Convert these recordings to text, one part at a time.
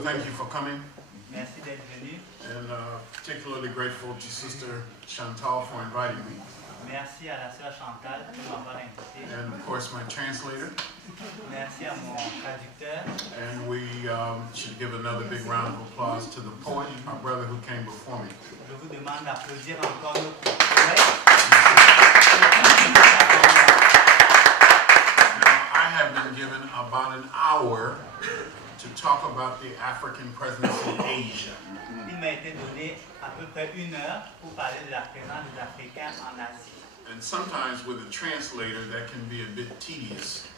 Thank you for coming. Merci d'être venu. And particularly grateful to Sister Chantal for inviting me. Merci à la sœur Chantal pour m'avoir invité. And of course my translator. Merci à mon traducteur. And we should give another big round of applause to the poet, our brother who came before me. Je vous demande d'applaudir encore notre poète. Now, I have been given about an hour to talk about the African presence in Asia. Il m'a été donné à peu près 1 heure pour parler de la présence des Africains en Asie. And sometimes with a translator that can be a bit tedious.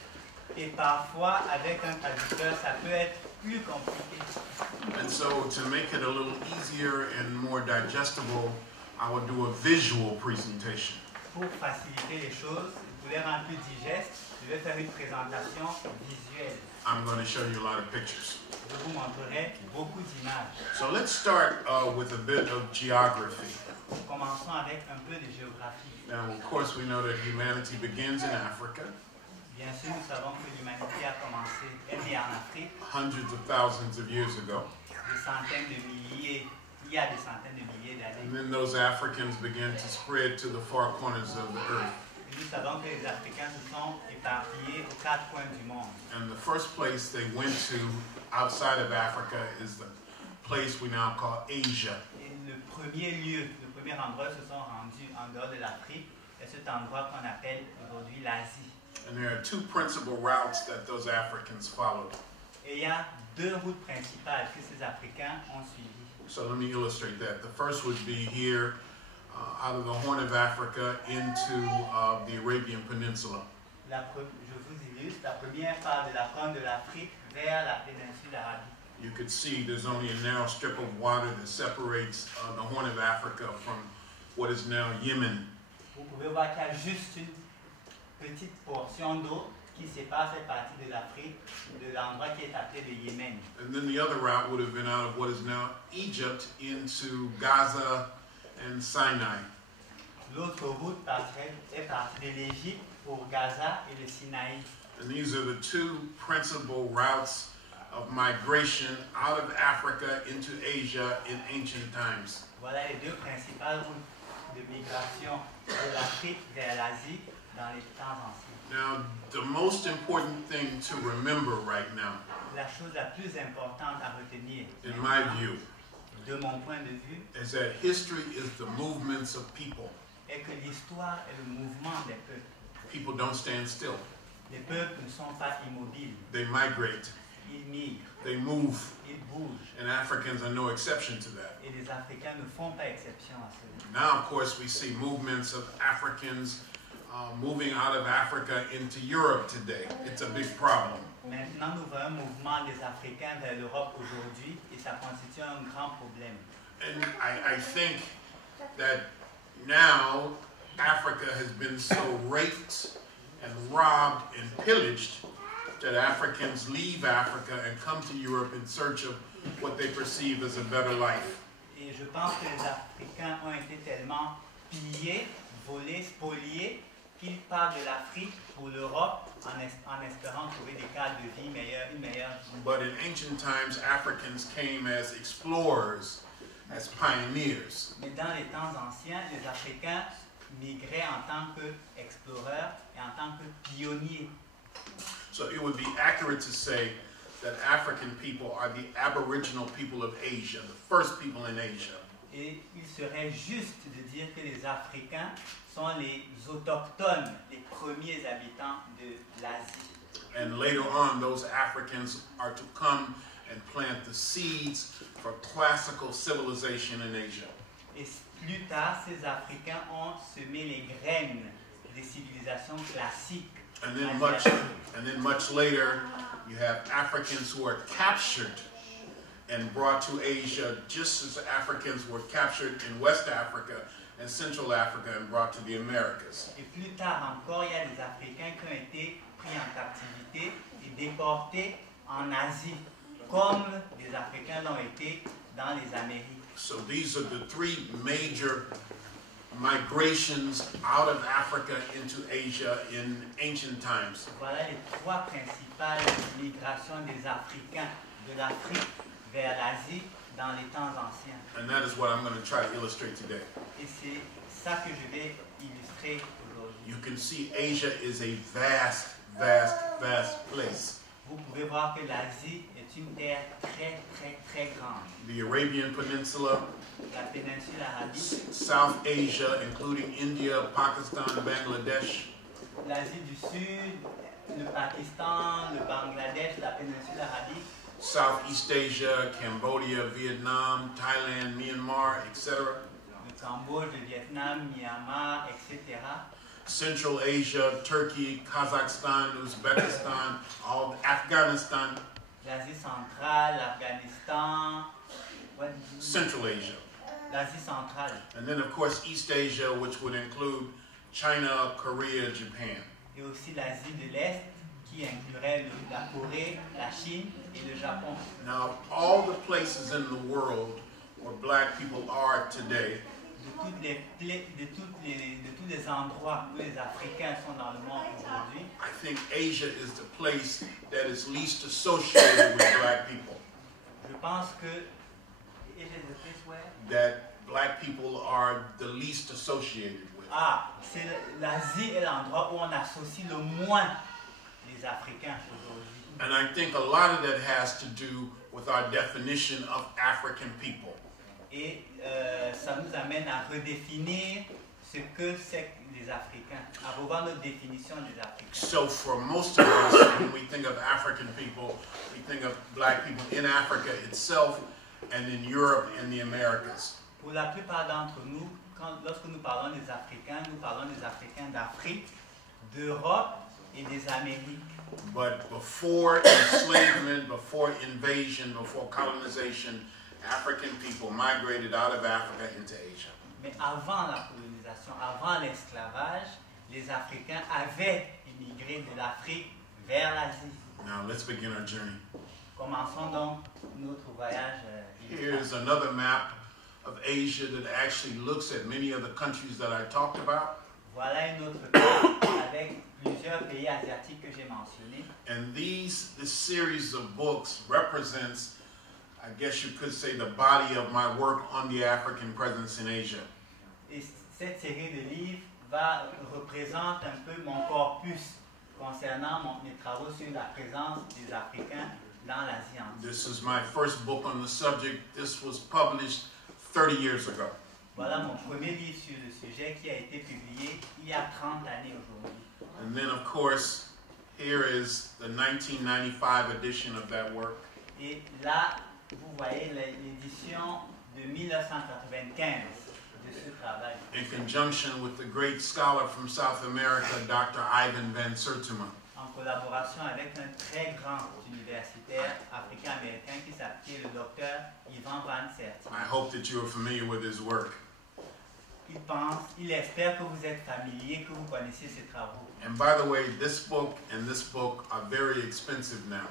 Et parfois, avec un traducteur, ça peut être plus compliqué. And so to make it a little easier and more digestible, I will do a visual presentation. Pour faciliter les choses, pour les rendre plus digestes, je vais faire une présentation visuelle. I'm going to show you a lot of pictures. Je vous montrerai beaucoup d'images. So let's start with a bit of geography. Commençons avec un peu de géographie. Now, of course, we know that humanity begins in Africa. Bien sûr, nous savons que l'humanité a commencé, est née en Afrique. Hundreds of thousands of years ago. Des centaines de milliers, il y a des centaines de milliers d'années. And then those Africans began to spread to the far corners of the earth. Et nous savons que les Africains se sont éparpillés aux 4 coins du monde. And the first place they went to outside of Africa is the place we now call Asia. Et le premier lieu, le premier endroit où se sont rendus en dehors de l'Afrique est cet endroit qu'on appelle aujourd'hui l'Asie. And there are two principal routes that those Africans followed. Et il y a 2 routes principales que ces Africains ont suivies. So let me illustrate that. The first would be here out of the Horn of Africa into the Arabian Peninsula. Je vous illustre. La première part de la corne de l'Afrique vers la péninsule arabique. You could see there's only a narrow strip of water that separates the Horn of Africa from what is now Yemen. Vous pouvez voir qu'il y a juste une petite portion d'eau qui sépare cette partie de l'Afrique de l'endroit qui est appelé le Yémen. And then the other route would have been out of what is now Egypt into Gaza and Sinai. L'autre route est partie de l'Égypte pour Gaza et le Sinaï. And these are the two principal routes of migration out of Africa into Asia in ancient times. Voilà les 2 principales routes de migration de l'Afrique vers l'Asie dans les temps anciens. Now, the most important thing to remember right now, La chose la plus importante à retenir, in my view, de mon point de vue, is that history is the movements of people. est que l'histoire est le mouvement des peuples. People don't stand still. Les peuples ne sont pas immobiles. They migrate. Ils migrent, They move. ils bougent. And Africans are no exception to that. Et les Africains ne font pas exception à cela. Now, of course, we see movements of Africans moving out of Africa into Europe today. It's a big problem. Maintenant, nous voyons un mouvement des Africains vers l'Europe aujourd'hui et ça constitue un grand problème. And I think that now Africa has been so raped and robbed and pillaged that Africans leave Africa and come to Europe in search of what they perceive as a better life. Et je pense que les Africains ont été tellement pillés, volés, spoliés, qu'ils partent de l'Afrique pour l'Europe en espérant trouver des cadres de vie meilleurs, une meilleure vie. But in ancient times, Africans came as explorers, as pioneers. Mais dans les temps anciens, les Africains migraient en tant qu'exploreurs et en tant que pionniers. So it would be accurate to say that African people are the aboriginal people of Asia, the first people in Asia. Et il serait juste de dire que les Africains sont les autochtones, les premiers habitants de l'Asie. And later on, those Africans are to come and plant the seeds for classical civilization in Asia. Et plus tard, ces Africains ont semé les graines des civilisations classiques. And then much later, you have Africans who are captured and brought to Asia, just as Africans were captured in West Africa and Central Africa and brought to the Americas. Et plus tard encore, il y a des Africains qui ont été pris en captivité et déportés en Asie, comme des Africains l'ont été dans les Amériques. So these are the 3 major migrations out of Africa into Asia in ancient times. Voilà les 3 principales migrations des Africains de l'Afrique vers l'Asie dans les temps anciens. And that is what I'm going to try to illustrate today. Et c'est ça que je vais illustrer aujourd'hui. You can see Asia is a vast, vast, vast place. Vous pouvez voir que l'Asie est une terre très, très, très grande. The Arabian Peninsula, La péninsule arabique, South Asia, including India, Pakistan, Bangladesh, l'Asie du Sud, le Pakistan, le Bangladesh, la péninsule arabique, Southeast Asia, Cambodia, Vietnam, Thailand, Myanmar, etc. le Cambodge, le Vietnam, Myanmar, etc. Central Asia, Turkey, Kazakhstan, Uzbekistan, all Afghanistan, L'Asie centrale, l'Afghanistan, Central Asia. l'Asie centrale. And then, of course, East Asia, which would include China, Korea, Japan. Et aussi l'Asie de l'Est, qui inclurait la Corée, la Chine et le Japon. Now, all the places in the world where black people are today, De tous les endroits où les Africains sont dans le monde aujourd'hui, I think Asia is the place that is least associated with black people. je pense que it is the place where? That black people are the least associated with. C'est l'Asie est l'endroit où on associe le moins les Africains aujourd'hui. And I think a lot of that has to do with our definition of African people. Et ça nous amène à redéfinir ce que c'est que les Africains, à revoir notre définition des Africains. So for most of us, when we think of African people, we think of black people in Africa itself and in Europe and the Americas. Pour la plupart d'entre nous, lorsque nous parlons des Africains d'Afrique, d'Europe et des Amériques. But before enslavement, before invasion, before colonization, African people migrated out of Africa into Asia. Mais avant la colonisation, avant l'esclavage, les Africains avaient immigré de l'Afrique vers l'Asie. Now let's begin our journey. Commençons donc notre voyage. Here's another map of Asia that actually looks at many of the countries that I talked about. Voilà une autre carte avec plusieurs pays asiatiques que j'ai mentionnés. And this series of books represents, I guess you could say, the body of my work on the African presence in Asia. Et cette série de livres représente un peu mon corpus concernant mes travaux sur la présence des Africains dans l'Asie entière. This is my first book on the subject. This was published 30 years ago. Voilà mon premier livre sur le sujet qui a été publié il y a 30 années aujourd'hui. And then, of course, here is the 1995 edition of that work. Et là, vous voyez l'édition de 1995 de ce travail. In conjunction with the great scholar from South America, Dr. Ivan Van Sertima. En collaboration avec un très grand universitaire africain-américain qui s'appelait le docteur Ivan Van Sertima. I hope that you are familiar with his work. Il espère que vous êtes familier, que vous connaissez ses travaux. And by the way, this book and this book are very expensive now.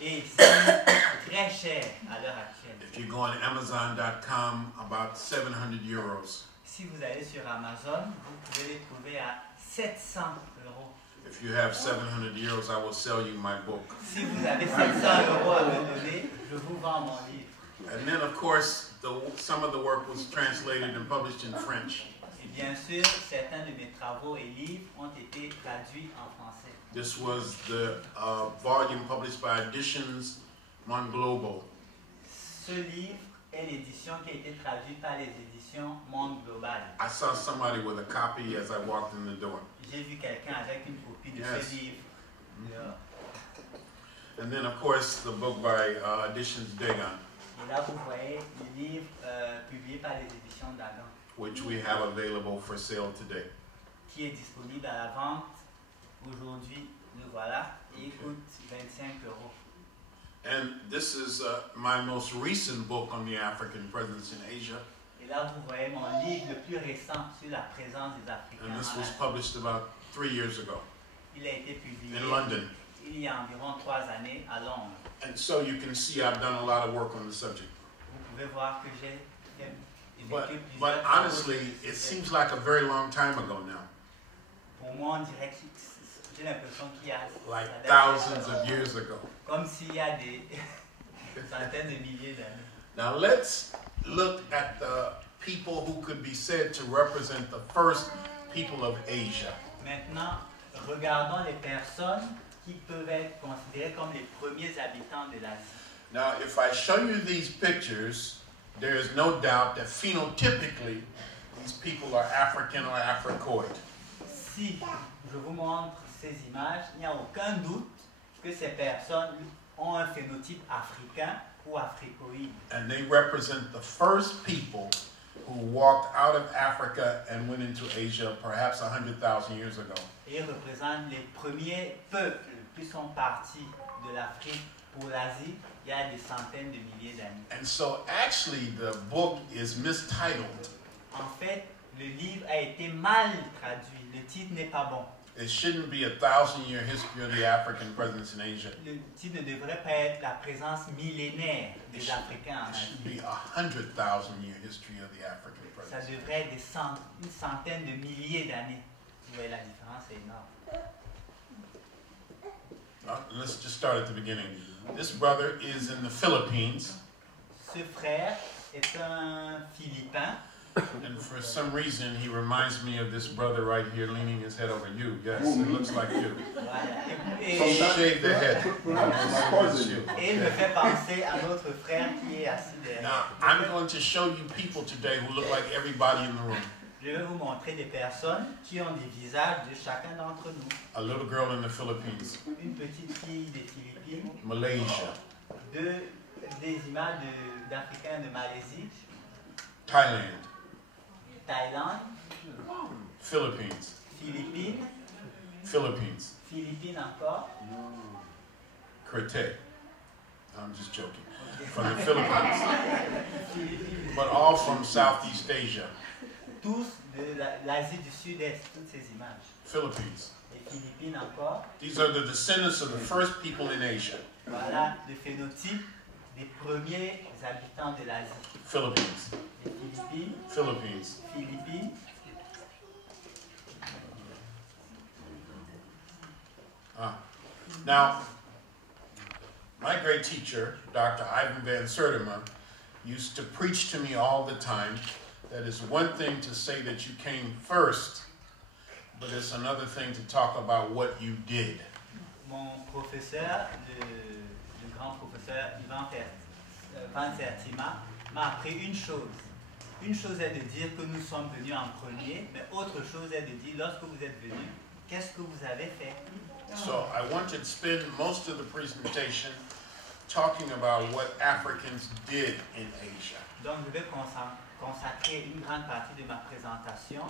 Et c'est très cher à l'heure actuelle. If you go on Amazon.com, about 700 euros. Si vous allez sur Amazon, vous pouvez les trouver à 700 euros. If you have 700 euros, I will sell you my book. Si vous avez 700 euros à me donner, je vous vends mon livre. And then, of course, some of the work was translated and published in French. Et bien sûr, certains de mes travaux et livres ont été traduits en français. This was the volume published by Editions Mon Global. Ce livre est l'édition qui a été traduite par les éditions Monde Global. I saw somebody with a copy as I walked in the door. J'ai vu quelqu'un avec une copie de Yes. ce livre. And then, of course, the book by Editions Dagon, Et là, vous voyez le livre publié par les éditions Dagan, which we have available for sale today. qui est disponible à la vente aujourd'hui. Le voilà et il coûte 25 euros. And this is my most recent book on the African presence in Asia. Et là, vous voyez mon livre le plus récent sur la présence des Africains. And this dans was l'Asie. published about 3 years ago Il a été publié in London. il y a environ 3 années à Londres. And so you can see I've done a lot of work on the subject. Vous pouvez voir que j'ai But effectué plusieurs honestly, travaux. it seems like a very long time ago now. Pour moi, on dirait que j'ai l'impression qu'il y a Like ça date thousands of years ago. comme s'il y a des centaines de milliers d'années. Now let's look at the people who could be said to represent the first people of Asia. Maintenant, regardons les personnes qui peuvent être considérées comme les premiers habitants de l'Asie. Now, if I show you these pictures, there is no doubt that phenotypically, these people are African or Africoid. Si je vous montre ces images, il n'y a aucun doute que ces personnes ont un phénotype africain ou africoïde. And they represent the first people who walked out of Africa and went into Asia perhaps 100,000 years ago. Et ils représentent les premiers peuples qui sont partis de l'Afrique pour l'Asie il y a des centaines de milliers d'années. And so actually the book is mistitled. En fait, le livre a été mal traduit. Le titre n'est pas bon. It shouldn't be a 1,000-year history of the African presence in Asia. Le titre ne devrait pas être la présence millénaire des Africains en It should Asie. be a 100,000-year history of the African Ça presence. devrait être une centaine de milliers d'années. Vous voyez, la différence est énorme. Let's just start at the beginning. This brother is in the Philippines, Ce frère est un Philippin. and for some reason he reminds me of this brother right here leaning his head over you. Yes, it looks like you. Voilà. He shaved the head. It's you. Et il me fait penser à notre frère qui est assis derrière. Now, I'm going to show you people today who look like everybody in the room. Je vais vous montrer des personnes qui ont des visages de chacun d'entre nous. A little girl in the Philippines, Une petite fille des Philippines, Malaysia, des images d'Africains de Malaisie, Thailand, Thaïlande, Philippines, Philippines, Philippines, Philippines encore. Crete. I'm just joking. From the Philippines, but all from Southeast Asia. Tous de l'Asie du Sud-Est, toutes ces images. Philippines. Les Philippines encore. These are the descendants of the first people in Asia. Voilà le phénotype des premiers habitants de l'Asie. Philippines, Les Philippines, Philippines. Philippines. Now, my great teacher, Dr. Ivan Van Sertima, used to preach to me all the time that it's one thing to say that you came first, but it's another thing to talk about what you did. Mon professeur, le grand professeur Ivan Van Sertima, m'a appris une chose. Une chose est de dire que nous sommes venus en premier, mais autre chose est de dire lorsque vous êtes venus, qu'est-ce que vous avez fait? So I wanted to spend most of the presentation talking about what Africans did in Asia. Donc je vais consacrer une grande partie de ma présentation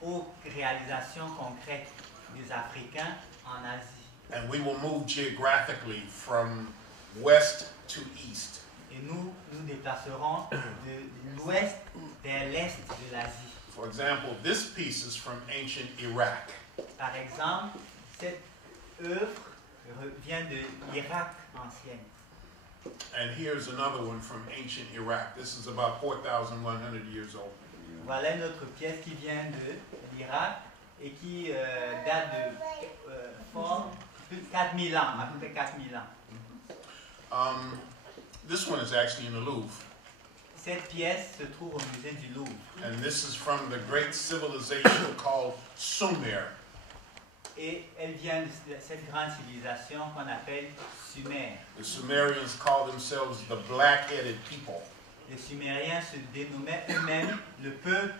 aux réalisations concrètes des Africains en Asie. And we will move geographically from west to east. Et nous nous déplacerons de l'ouest vers l'est de l'Asie. For example, this piece is from ancient Iraq. Par exemple, cette œuvre vient de l'Irak ancien. And here's another one from ancient Iraq. This is about 4,100 years old. Voilà une autre pièce qui vient de l'Irak et qui date de plus de 4000 ans, à peu près 4000 ans. This one is actually in the Louvre. Cette pièce se trouve au musée du Louvre. And this is from the great civilization called Sumer. Et elle vient de cette grande civilisation qu'on appelle Sumer. The Sumerians call themselves the black-headed people. Les Sumériens se dénommaient eux-mêmes le peuple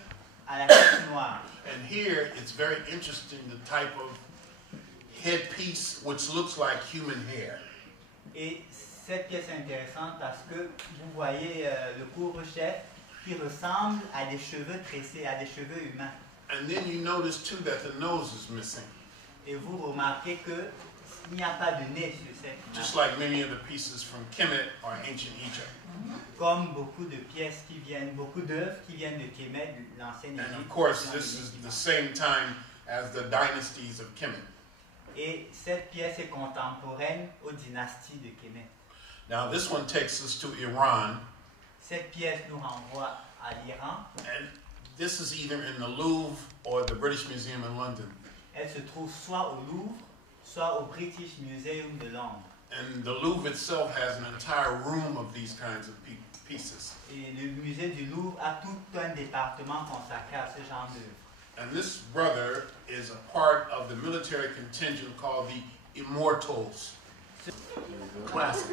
à la tête noire. And here it's very interesting the type of headpiece which looks like human hair. Et cette pièce est intéressante parce que vous voyez le couvre-chef qui ressemble à des cheveux tressés, à des cheveux humains. And then you notice too that the nose is missing. Et vous remarquez qu'il n'y a pas de nez sur cette image. Just like many of the pieces from Kemet or ancient Egypt. Comme beaucoup de pièces qui viennent, beaucoup d'œuvres qui viennent de Kemet, de l'ancienne And of Égypte. course, this is the same time as the dynasties of Kemet. Et cette pièce est contemporaine aux dynasties de Kemet. Now, this one takes us to Iran. Cette pièce nous renvoie à l'Iran. And this is either in the Louvre or the British Museum in London. Elle se trouve soit au Louvre, soit au British Museum de Londres. And the Louvre itself has an entire room of these kinds of pieces. Et le musée du Louvre a tout un département consacré à ce genre d'œuvres. And this brother is a part of the military contingent called the Immortals. Classic.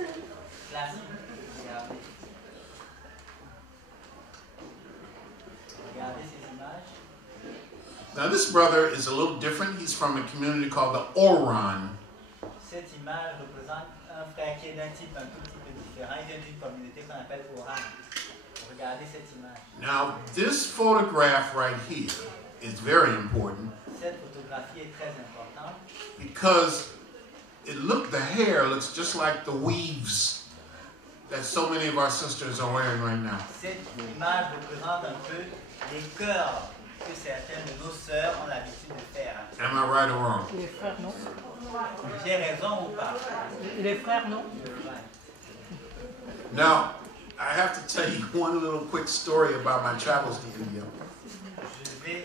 Classique. Regardez. Regardez ces images. Now this brother is a little different. He's from a community called the Oran. Cette image représente un frère qui est d'un type un tout petit peu différent. Il vient d'une communauté qu'on appelle Oran. Regardez cette image. Now this photograph right here is very important. Cette photographie est très importante. Because the hair looks just like the weaves that so many of our sisters are wearing right now. Cette image représente un peu les cœurs que certaines de nos sœurs ont l'habitude de faire. Am I right or wrong? Les frères, non. J'ai raison ou pas? Les frères, non. Now, I have to tell you one little quick story about my travels to India. Je vais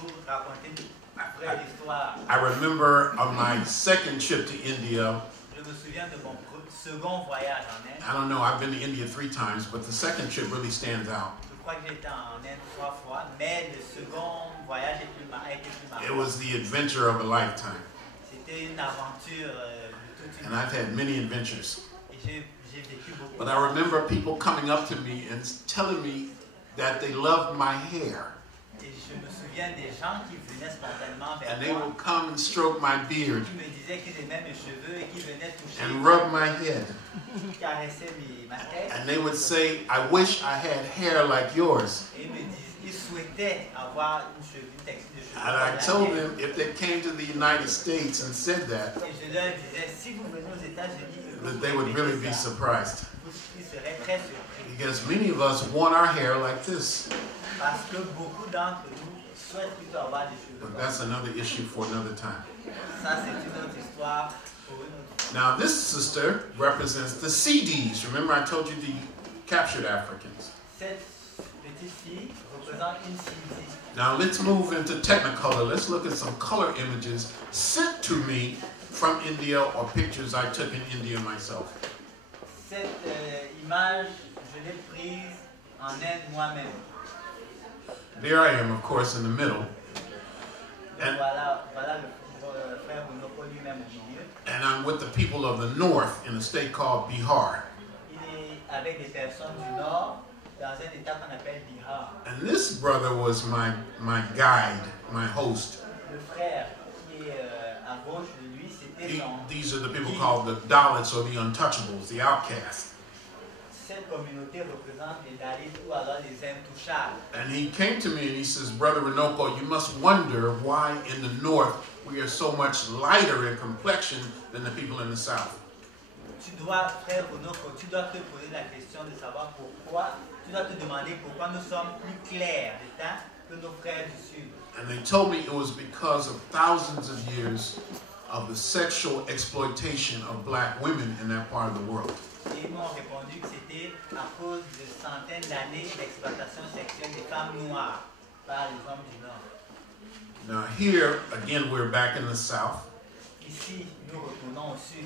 vous raconter une vraie histoire. I remember on my second trip to India, Je me souviens de mon second voyage en Inde. I don't know, I've been to India 3 times, but the second trip really stands out. Je crois que j'étais en Inde 3 fois, mais le second voyage a été plus marquant. It was the adventure of a lifetime. C'était une aventure de toute une And I've had many adventures. Et j'ai vécu beaucoup. But I remember people coming up to me and telling me that they loved my hair. Et je me souviens des gens qui venaient spontanément vers And they moi, would come and stroke my beard qui me disaient qu'ils aimaient mes cheveux et qui venaient toucher, and rub my head. caresser ma tête. And they would say, I wish I had hair like yours. Et ils souhaitaient avoir une texture de cheveux. And I told them if they came to the United States and said that, Et je leur disais, si vous venez aux États-Unis, that they would really be surprised. ils seraient très surpris. Because many of us want our hair like this. Parce que beaucoup d'entre nous souhaitent plutôt avoir des cheveux. But that's another issue for another time. Ça, c'est une autre histoire pour une autre fois. Now this sister represents the CDs. Remember I told you the captured Africans. Cette petite fille représente une CD. Now let's move into Technicolor. Let's look at some color images sent to me from India or pictures I took in India myself. Cette image, je l'ai prise en Inde moi-même. There I am, of course, in the middle. And, Voilà le frère RUNOKO lui-même au milieu. and I'm with the people of the north in a state called Bihar. Il est avec des personnes du Nord dans un état qu'on appelle Bihar. And this brother was my guide, my host. Le frère qui est à gauche de lui, c'était son... These are the people called the Dalits or the untouchables, the outcasts. Cette communauté représente les Dalits ou alors les intouchables. And he came to me and he says, Brother Runoko, you must wonder why in the north we are so much lighter in complexion than the people in the south. Tu dois, frère RUNOKO, tu dois te poser la question de savoir pourquoi, tu dois te demander pourquoi nous sommes plus clairs de teint que nos frères du Sud. And they told me it was because of thousands of years of the sexual exploitation of black women in that part of the world. Et ils m'ont répondu que c'était à cause de centaines d'années d'exploitation sexuelle des femmes noires par les hommes du Nord. Now here, again, we're back in the south. Ici, nous retournons au sud.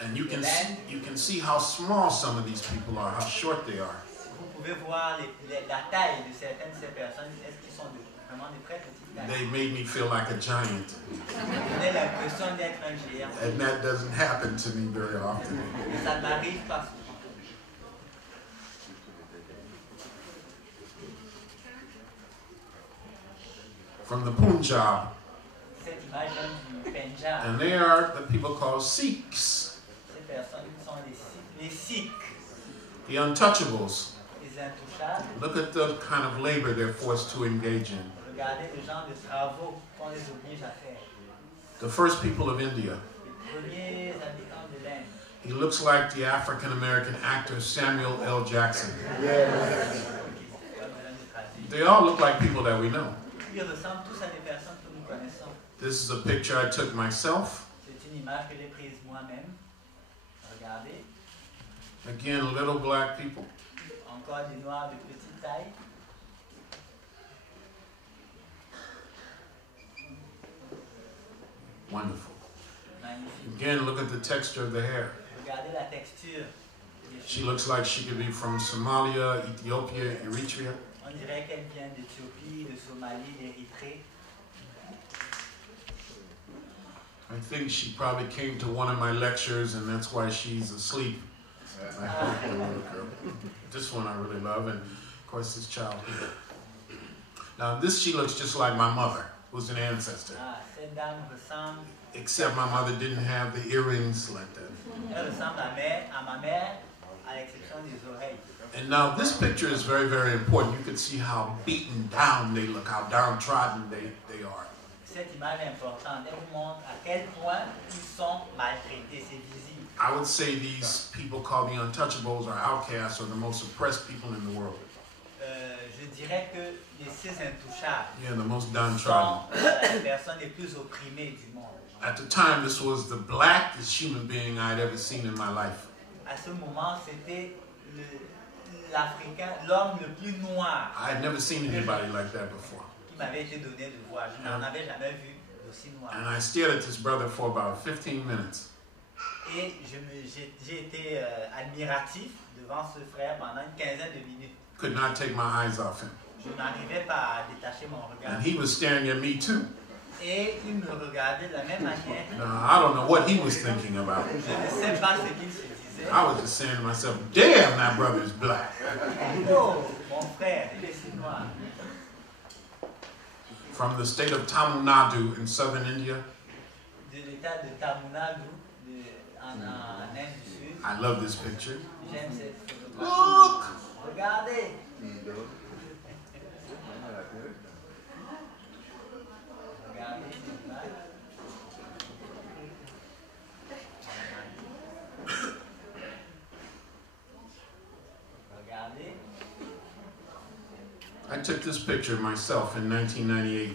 And you can see how small some of these people are, how short they are. Vous pouvez voir la taille de certaines de ces personnes. Est-ce qu'ils sont vraiment de très petites tailles? They made me feel like a giant. J'ai l'impression d'être un géant. And that doesn't happen to me very often. Mais ça ne m'arrive pas souvent. From the Punjab. Cette image vient du Punjab. And they are the people called Sikhs. Ces personnes sont les Sikhs, The untouchables. les intouchables. Look at the kind of labor they're forced to engage in. Regardez le genre de travaux qu'on les oblige à faire. The first people of India. Les premiers habitants de l'Inde. He looks like the African-American actor Samuel L. Jackson. They all look like people that we know. Ils ressemblent tous à des personnes que nous connaissons. This is a picture I took myself. C'est une image que j'ai prise moi-même. Regardez. Again, little black people. Encore des noirs de petite taille. Wonderful. Magnifique. Again, look at the texture of the hair. Regardez la texture. She looks like she could be from Somalia, Ethiopia, Eritrea. On dirait qu'elle vient d'Éthiopie, de Somalie, d'Érythrée. I think she probably came to one of my lectures and that's why she's asleep. This one I really love, and of course this child here. Now this, she looks just like my mother, who's an ancestor. Cette dame ressemble. Except my mother didn't have the earrings like that. Elle ressemble à ma mère, à l'exception des oreilles. And now this picture is very, very important. You can see how beaten down they look, how downtrodden they are. Cette image est importante. Elle vous montre à quel point ils sont maltraités. C'est visible. I would say these people called the untouchables or outcasts are the most oppressed people in the world. Je dirais que les 6 intouchables Yeah, the most sont downtrodden. les personnes les plus opprimées du monde. At the time, this was the blackest human being I'd ever seen in my life. À ce moment, c'était l'Africain, l'homme le plus noir I had never seen anybody like that before. qui m'avait été donné de voir. Je n'en avais jamais vu d'aussi noir. And I stared at this brother for about 15 minutes. Et j'ai été admiratif devant ce frère pendant une quinzaine de minutes. Could not take my eyes off him. Je n'arrivais pas à détacher mon regard. And he was staring at me too. Et il me regardait de la même manière. Now, I don't know what he was thinking about. Je ne sais pas ce qu'il se disait. I was just saying to myself, damn, that brother is black. Oh, mon frère, il est si noir. From the state of Tamil Nadu in southern India. De l'état de Tamil Nadu, en Inde du Sud. I love this picture. J'aime cette photographie. Look! Regardez. Regardez cette image. Regardez. I took this picture myself in 1998.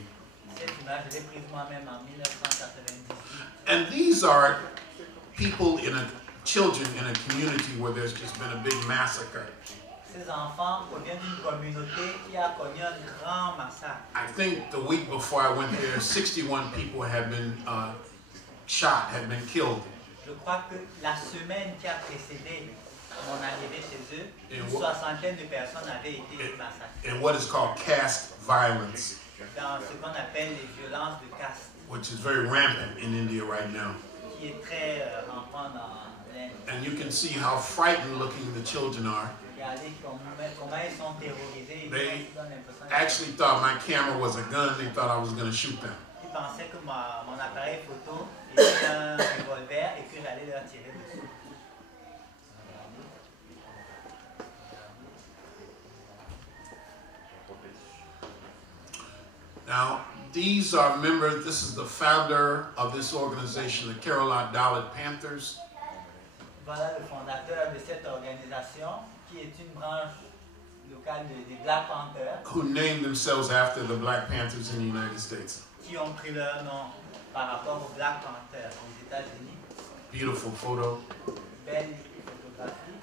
Cette image, je l'ai prise moi-même en 1998. And these are people children in a community where there's just been a big massacre. Ces enfants proviennent d'une communauté qui a connu un grand massacre. I think the week before I went there, 61 people had been shot, had been killed. Je crois que la semaine qui a précédé mon arrivée chez eux, une Et soixantaine de personnes avaient été massacrées. In what is called caste violence, Dans ce qu'on appelle les violences de caste, which is very rampant in India right now. qui est très rampant dans l'Inde. And you can see how frightened looking the children are. Regardez comment ils sont terrorisés. They Ils donnent l'impression actually thought my camera was a gun. They thought I was going to shoot them. qu'ils pensaient que mon appareil photo était un revolver et que j'allais leur tirer dessus. Now, these are members, this is the founder of this organization, the Kerala Dalit Panthers. Voilà le fondateur de cette organisation qui est une branche locale des Black Panthers Who named themselves after the Black Panthers in the United States. qui ont pris leur nom par rapport aux Black Panthers aux États-Unis. Beautiful photo. Belle photographie.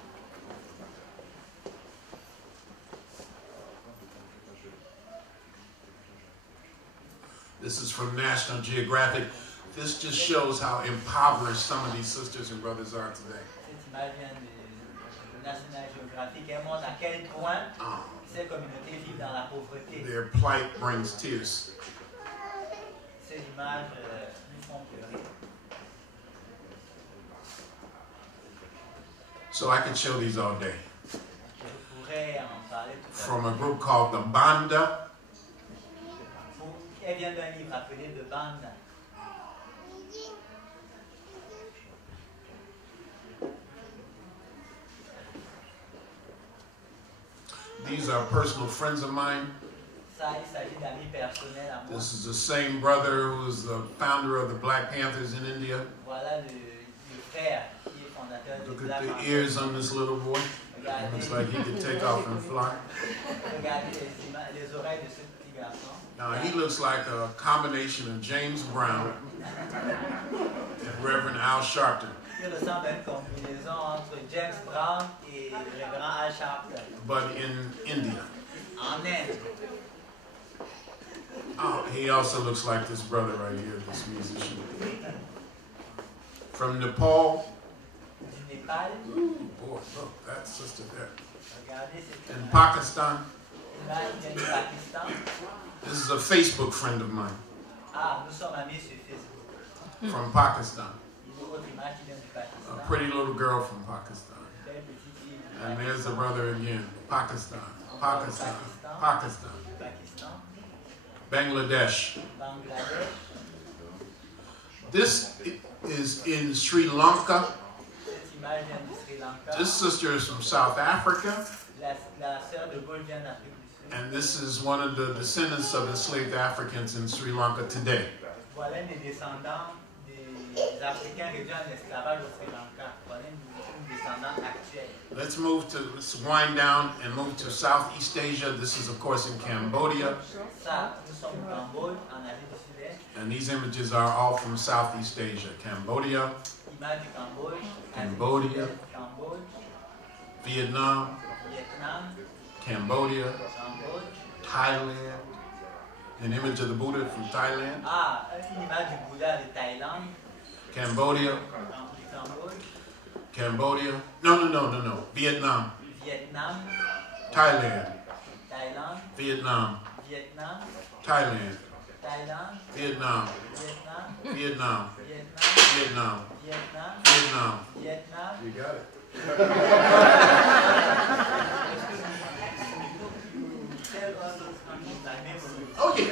This is from National Geographic. This just shows how impoverished some of these sisters and brothers are today. Cette image vient de National Geographic. Elle montre à quel point ces communautés vivent dans la pauvreté. Their plight brings tears. Ces images nous font pleurer. So I could show these all day. Je pourrais en parler tout à From l'heure. a group called the Banda. Elle vient d'un livre appelé De Banda. These are personal friends of mine. Ça, il s'agit d'amis personnels à moi. This is the same brother who is the founder of the Black Panthers in India. Voilà le frère qui est fondateur des Look Black at the Panthers. ears on this little boy. Regardez, Looks like he could take off and fly. regardez les oreilles de ce petit garçon. Now he looks like a combination of James Brown and Reverend Al Sharpton. Il ressemble à une combinaison entre James Brown et le révérend Al Sharpton. But in India. En Inde. Oh, he also looks like this brother right here, this musician. From Nepal. Du Népal. Ooh, boy, look, that sister there. Regardez cette In Pakistan. image vient du Pakistan. This is a Facebook friend of mine. Ah, nous sommes amis sur Facebook. From Pakistan. Une autre image qui vient du Pakistan. A pretty little girl from Pakistan. Belle petite fille du And there's the Pakistan. brother again. Pakistan. Pakistan. Pakistan. Pakistan. Bangladesh. Bangladesh. This is in Sri Lanka. Cette image vient du Sri Lanka. This sister is from South Africa. La sœur de Gaulle vient d'Afrique du Sud. And this is one of the descendants of enslaved Africans in Sri Lanka today. Voilà des descendants des Africains réduits en esclavage au Sri Lanka. Voilà une descendante actuelle. Let's wind down and move to Southeast Asia. This is, of course, in Cambodia. Ça, nous sommes au Cambodge, en Asie du Sud-Est. And these images are all from Southeast Asia. Cambodia, Image du Cambodge. Cambodia. Asie du Sud-Est, Cambodge. Vietnam, Vietnam. Cambodia, Cambodge. Thailand. An image of the Buddha from Thailand. Ah, une image du Bouddha de Thaïlande. Cambodia, Du Cambodge. Cambodia. No. Vietnam, Vietnam. Thailand, Thaïlande. Vietnam, Vietnam. Thailand, Thaïlande. Vietnam, Vietnam. Vietnam, Vietnam. Vietnam, Vietnam. Vietnam. Vietnam. You got it. Oh yeah.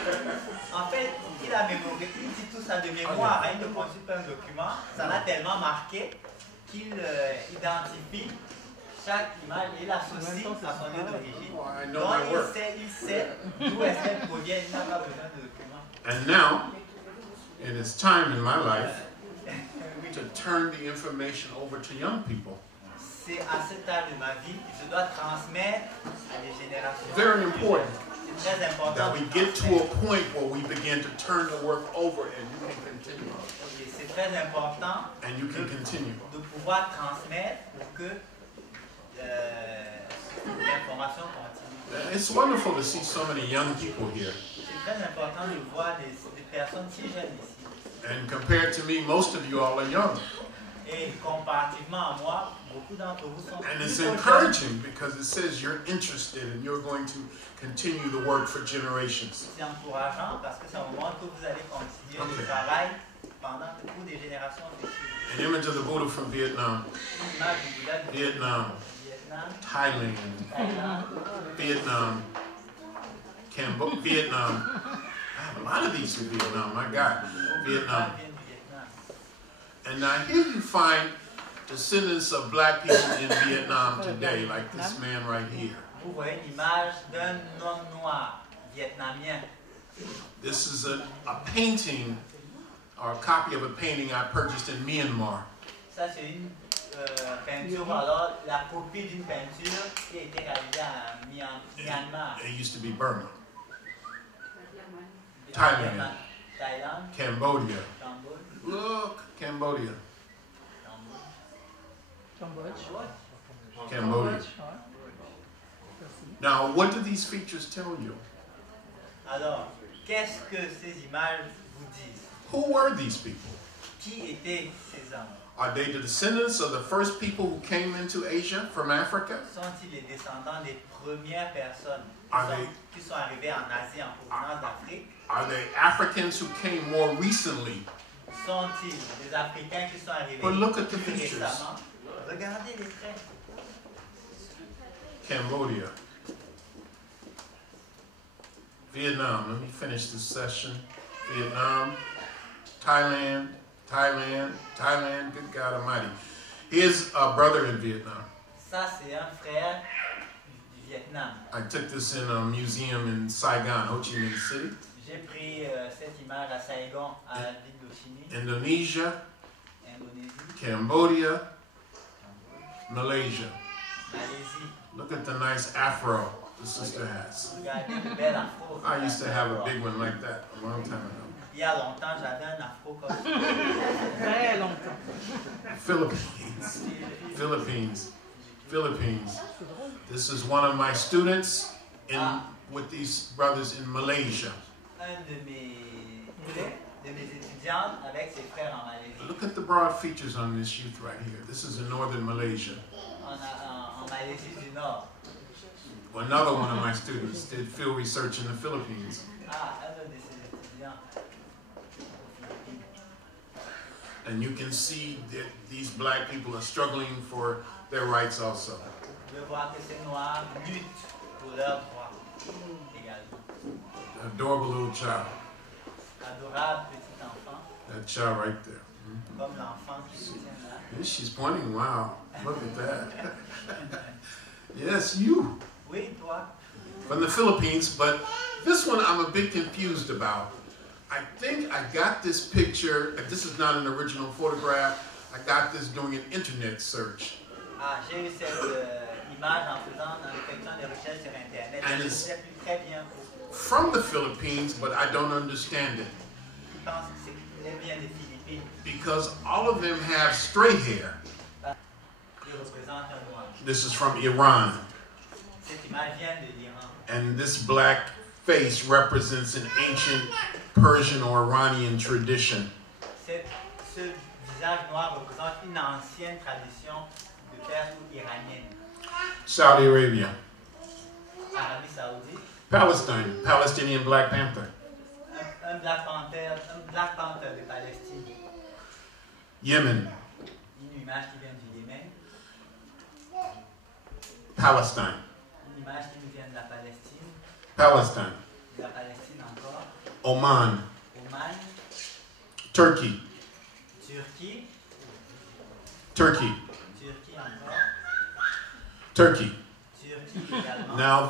En fait, il a mémorisé, il dit tout ça de mémoire, il ne consulte pas un document, ça l'a tellement marqué qu'il identifie chaque image et l'associe à son lieu d'origine. I know Donc my work. il sait d'où est-ce qu'elle provient, il n'a pas besoin de document. And now, it is time in my life to turn the information over to young people. C'est à cet âge de ma vie que je dois transmettre à des générations. Very important C'est très important. that we get to a point where we begin to turn the work over and you can continue. Et c'est très important And you can continue. de pouvoir transmettre pour que l'information continue. It's wonderful to see so many young people here. C'est très important de voir des personnes si jeunes ici. And compared to me, most of you all are young. Et comparativement à moi, beaucoup d'entre vous sont And it's plutôt jeunes. encouraging because it says you're interested and you're going to continue the work for generations. C'est encourageant parce que ça montre que vous allez continuer Okay. le travail pendant que pour des générations futures. An image of the Buddha from Vietnam, Une image du Bouddha du Vietnam, Vietnam, Thailand, Thaïlande, Vietnam, Vietnam. I have a lot of these from Vietnam, my God. Vietnam. vient du Vietnam. And now here you find descendants of black people in Vietnam today, like this man right here. Vous voyez une image d'un homme noir vietnamien. This is a painting, or a copy of a painting I purchased in Myanmar. Ça, c'est une peinture, alors la copie d'une peinture qui a été réalisée à Myanmar. It used to be Burma, Thailand, Thaïlande, Cambodia. Cambodge, Look, Cambodia, Cambodge. Cambodia. Now, what do these features tell you? Alors, qu'est-ce que ces images vous disent? Who were these people? Qui étaient ces hommes? Are they the descendants of the first people who came into Asia from Africa? Sont-ils les descendants des premières personnes Are qui sont arrivées en Asie en provenance d'Afrique? Are they Africans who came more recently? Sont-ils des Africains qui sont arrivés But look at the plus pictures. récemment? Regardez les traits. Cambodia. Vietnam. Let me finish this session. Vietnam. Thailand. Thailand. Thailand. Good God Almighty. Here's a brother in Vietnam. Ça, c'est un frère du Vietnam. I took this in a museum in Saigon, Ho Chi Minh City. J'ai pris cette image à Saigon, à la ville d'Ochini, Indonesia, Indonésie, Cambodia, Malaysia. Malaisie. Look at the nice afro the sister has. Regardez le bel afro. I used to have a big one like that a long time ago. Il y a longtemps, j'avais un afro comme ça. Très longtemps. Philippines. This is one of my students with these brothers in Malaysia. Un de mes collègues de mes étudiantes avec ses frères en Malaisie. Look at the broad features on this youth right here. This is in northern Malaysia. En Malaisie du Nord. Another one of my students did field research in the Philippines. Ah, un de ses étudiants. And you can see that these black people are struggling for their rights also. De voir que ces Noirs luttent pour leurs droits également. Adorable little child. Adorable petit enfant. That child right there. Comme l'enfant qui se tient là. Yes, she's pointing. Wow. Look at that. Yes, you. Oui, toi. From the Philippines, but this one I'm a bit confused about. I think I got this picture, this is not an original photograph, I got this doing an internet search. Ah, j'ai eu cette image en effectuant des recherches sur Internet. And Je ne it's sais plus très bien pourquoi. from the Philippines, but I don't understand it. Je pense que c'est bien des Philippines. Because all of them have straight hair. Ils représentent un noir. This is from Iran. Cette image vient de l'Iran. And this black face represents an ancient Persian or Iranian tradition. Ce visage noir représente une ancienne tradition de Perse ou iranienne. Saudi Arabia. Arabie Saoudite. Palestine, Palestinian Black Panther. Un Black Panther de Palestine. Yemen, Une image qui vient du Yémen. Palestine, Une image qui nous vient de la Palestine. Palestine, De la Palestine encore. Oman, Oman. Turkey, Turquie. Turkey, Turquie encore. Turkey. Turquie également. Now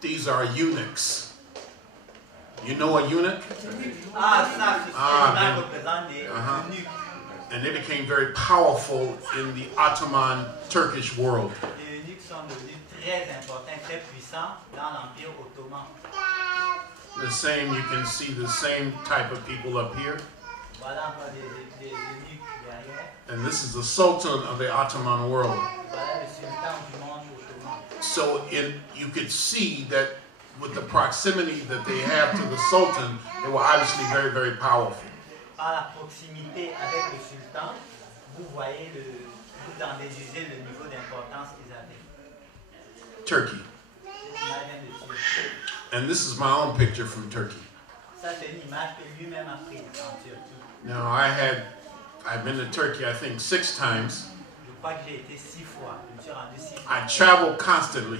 these are eunuchs. You know a eunuch? Ah, ça, c'est image représente des eunuques. And they became very powerful in the Ottoman Turkish world. Les eunuques sont devenus très importants, très puissants dans l'Empire ottoman. The same, you can see the same type of people up here. Voilà encore des eunuques derrière. And this is the Sultan of the Ottoman world. Voilà le sultan du monde ottoman. So you could see that with the proximity that they have to the Sultan, they were obviously very, very powerful. Par la proximité avec le sultan, vous en déduisez le niveau d'importance qu'ils avaient. Turkey. And this is my own picture from Turkey. Ça, c'est une image que lui-même a prise en Turquie. Now I've been to Turkey I think 6 times. Je crois que j'ai été 6 fois. Je me suis rendu 6 fois. I travel constantly.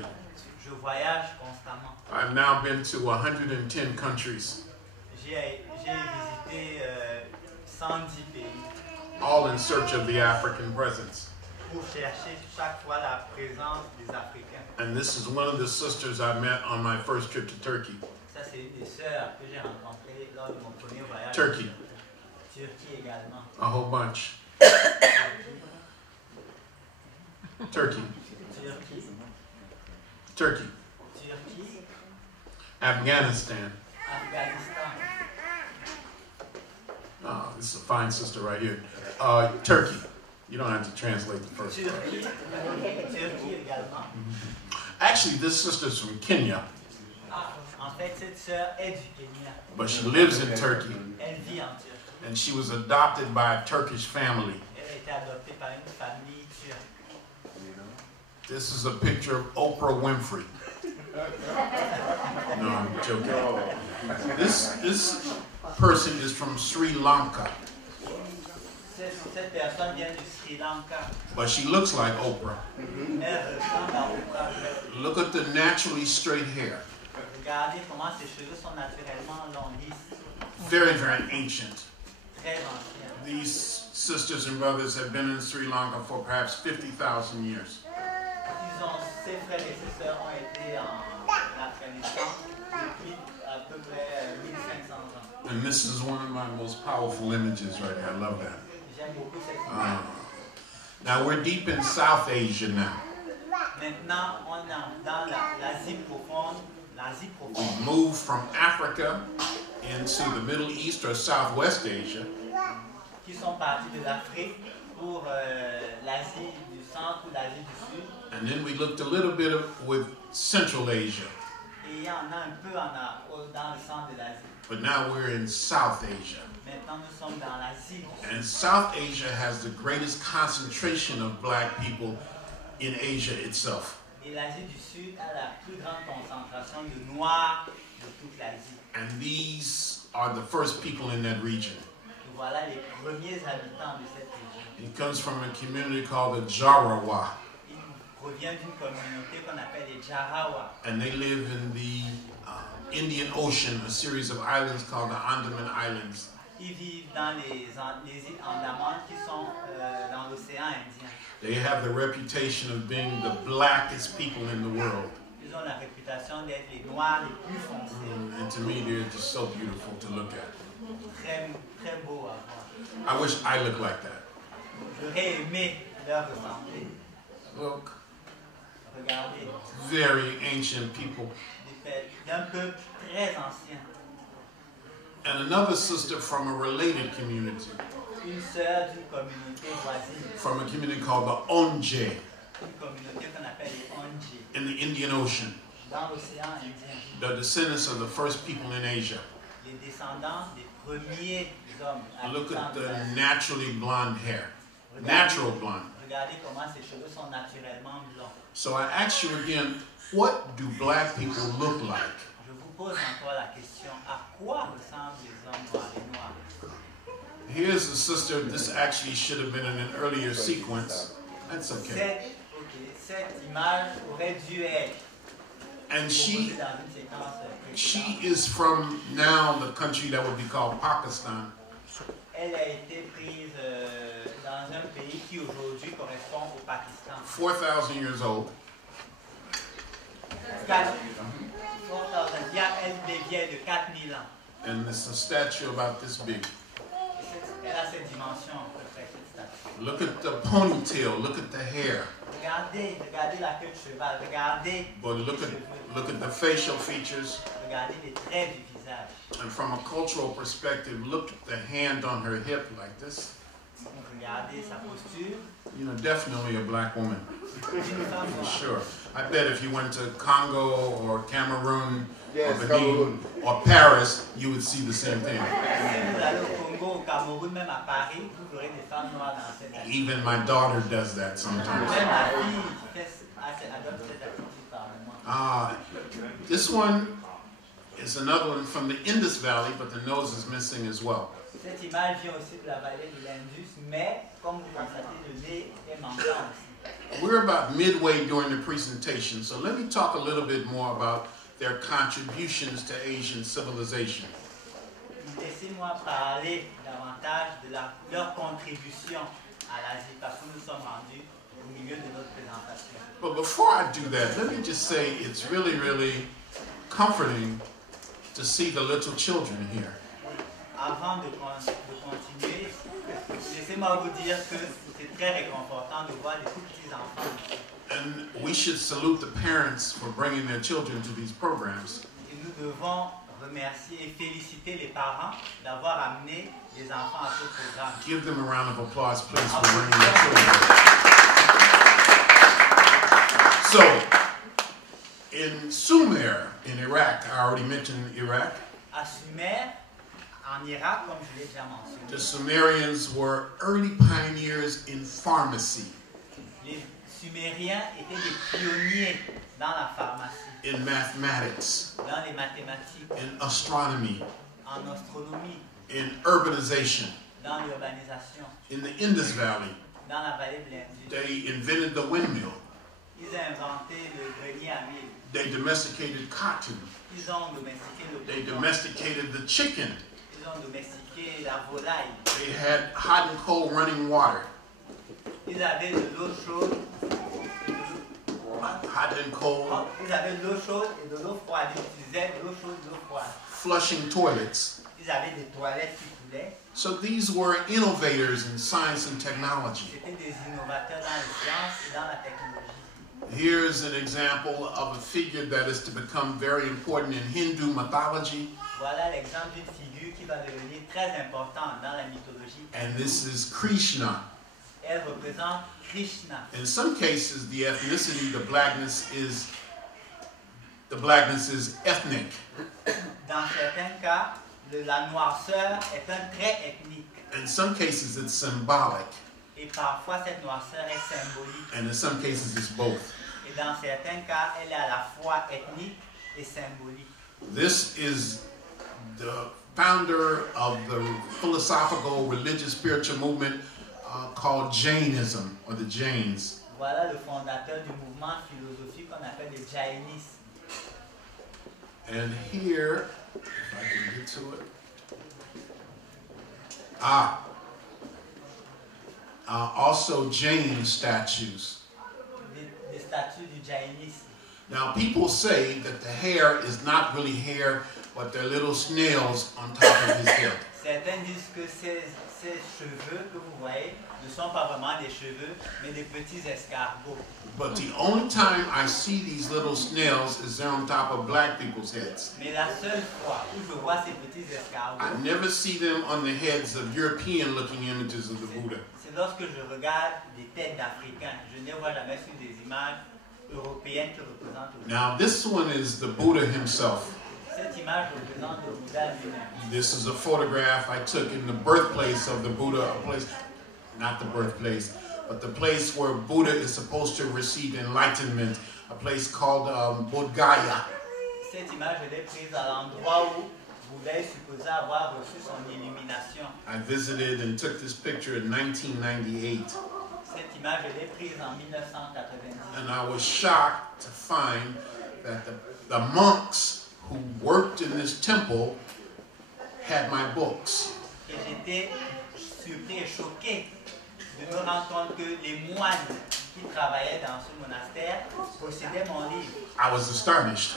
Je voyage constamment. I've now been to 110 countries. J'ai visité 110 pays. All in search of the African presence. Pour chercher chaque fois la présence des Africains. And this is one of the sisters I met on my first trip to Turkey. Ça, c'est une des sœurs que j'ai rencontrées lors de mon premier voyage. Turkey. Turquie également. A whole bunch. Turkey. Turquie. Turkey. Turquie. Afghanistan. Afghanistan. Oh, this is a fine sister right here. Turkey. You don't have to translate the first part. Turquie également. Actually, this sister's from Kenya, En fait, cette sœur est du Kenya. but she lives in Turkey, Elle vit en Turquie. and she was adopted by a Turkish family. Elle a été adoptée par une famille turque. This is a picture of Oprah Winfrey. No, I'm joking. This person is from Sri Lanka, Cette personne vient du Sri Lanka. but she looks like Oprah. Elle ressemble à Oprah. Look at the naturally straight hair. Regardez comment ses cheveux sont naturellement longs, lisses, Very, very ancient. très anciens. These sisters and brothers have been in Sri Lanka for perhaps 50,000 years. Ses frères et ses sœurs ont été en Afghanistan depuis à peu près 1500 ans. And this is one of my most powerful images right here. I love that. J'aime beaucoup cette image. Now we're deep in South Asia now. Maintenant, on est dans l'Asie profonde. L'Asie We profonde. moved from Africa into the Middle East or Southwest Asia. qui sont partis de l'Afrique pour l'Asie du Centre ou l'Asie du Sud. And then we looked a little bit with Central Asia. Et il y en a un peu dans le centre de l'Asie. But now we're in South Asia. Maintenant, nous sommes dans l'Asie du Sud. And South Asia has the greatest concentration of black people in Asia itself. Et l'Asie du Sud a la plus grande concentration de Noirs de toute l'Asie. And these are the first people in that region. Et voilà les premiers habitants de cette région. It comes from a community called the Jarawa. Il provient d'une communauté qu'on appelle les Jarawa. And they live in the Indian Ocean, a series of islands called the Andaman Islands. Ils vivent dans les îles Andaman qui sont dans l'océan Indien. They have the reputation of being the blackest people in the world. Ils ont la réputation d'être les Noirs les plus foncés. And to me, they're just so beautiful to look at. Très, très beau à voir. I wish I looked like that. J'aurais aimé leur ressembler. Look, Regardez, very ancient people. d'un peuple très ancien. And another sister from a related community, Une sœur d'une communauté voisine. from a community called the Onje Une communauté qu'on appelle les Onji. in the Indian Ocean, Dans l'océan Indien. the descendants of the first people in Asia. Les descendants des premiers hommes. Look habitants at de the l'Asie. naturally blonde hair, natural blonde. Regardez comment ces cheveux sont naturellement blonds. So I ask you again, what do black people look like? Je vous pose encore la question, à quoi ressemblent les hommes noirs et noirs? Here's a sister, this actually should have been in an earlier sequence. That's okay. Cette image aurait dû être And proposée dans une séquence she précédente. is from now the country that would be called Pakistan. Elle a été prise dans un pays qui aujourd'hui correspond au Pakistan. 4,000 years old. 4,000 ans, elle devient de 4000 ans. And it's a statue about this big. Elle a cette dimension à peu près, cette statue. Look at the ponytail, look at the hair. Regardez la queue de cheval, regardez But les look cheveux, at the facial features. regardez les traits du visage. And from a cultural perspective, look at the hand on her hip like this. Regardez sa posture. You know, definitely a black woman. Une femme For noire. sure. I bet if you went to Congo or Cameroon Yes, or Cameroon. Benin or Paris, you would see the same thing. Si vous allez au Congo, au Cameroun, même à Paris, vous verrez des femmes noires dans cette attitude. Even my daughter does that sometimes. Même ma fille qui adopte cette attitude par moment. This one is another one from the Indus Valley, but the nose is missing as well. Cette image vient aussi de la vallée de l'Indus, mais comme vous constatez, le nez est manquant aussi. We're about midway during the presentation, so let me talk a little bit more about their contributions to Asian civilization. Laissez-moi parler davantage de leur contribution à l'Asie, parce que nous sommes rendus au milieu de notre présentation. But before I do that, let me just say it's really, really comforting to see the little children here. Avant de continuer, laissez-moi vous dire que c'est très réconfortant de voir des tout petits enfants ici. And we should salute the parents for bringing their children to these programs. Et nous devons remercier et féliciter les parents d'avoir amené les enfants à ce programme. Give them a round of applause, please, for bringing their children. So, in Sumer, in Iraq, I already mentioned Iraq, À Sumer, en Irak, comme je l'ai déjà mentionné, the Sumerians were early pioneers in pharmacy, les Sumériens étaient des pionniers dans la pharmacie, in mathematics, dans les mathématiques, in astronomy, en astronomie, in urbanization. dans l'urbanisation, In the Indus Valley, dans la vallée de l'Indus. they invented the windmill. Ils ont inventé le grenier à mil. They domesticated cotton. Ils ont domestiqué le They coton. domesticated the chicken. Ils ont domestiqué la volaille. They had hot and cold running water. Ils avaient de l'eau chaude. Hot and cold, Ils avaient de l'eau chaude et de l'eau froide. Ils utilisaient de l'eau chaude et de l'eau froide. flushing toilets. Ils avaient des toilettes qui coulaient. So these were innovators in science and technology. C'était des innovateurs dans les sciences et dans la technologie. Here's an example of a figure that is to become very important in Hindu mythology. Voilà l'exemple d'une figure qui va devenir très importante dans la mythologie. And this is Krishna. Elle représente Krishna. In some cases, the ethnicity, the blackness is ethnic. Dans certains cas, la noirceur est un trait ethnique. In some cases, it's symbolic. Et parfois, cette noirceur est symbolique. And in some cases, it's both. Et dans certains cas, elle est à la fois ethnique et symbolique. This is the founder of the philosophical, religious, spiritual movement called Jainism, or the Jains. Voilà le fondateur du mouvement philosophique qu'on appelle le Jainisme. And here, if I can get to it. Also Jain statues. Des statues du Jainisme. Now, people say that the hair is not really hair, but they're little snails on top of his head. Certains disent que ces cheveux que vous voyez ne sont pas vraiment des cheveux, mais des petits escargots. But the only time I see these little snails is they're on top of black people's heads. Mais la seule fois où je vois ces petits escargots, I never see them on the heads of European-looking images of the Buddha. c'est lorsque je regarde des têtes d'Africains. Je ne les vois jamais sur des images européennes qui représentent le Bouddha. Now, this one is the Buddha himself. Cette image représente le Bouddha lui-même. This is a photograph I took in the birthplace of the Buddha, a place, not the birthplace, but the place where Buddha is supposed to receive enlightenment, a place called Bodh Gaya. Cette image, je l'ai prise à l'endroit où Bouddha est supposé avoir reçu son illumination. I visited and took this picture in 1998. Cette image, je l'ai prise en 1990. And I was shocked to find that the monks who worked in this temple had my books. Et j'étais surpris et choqué de me rendre compte que les moines qui travaillaient dans ce monastère possédaient mon livre. I was astonished.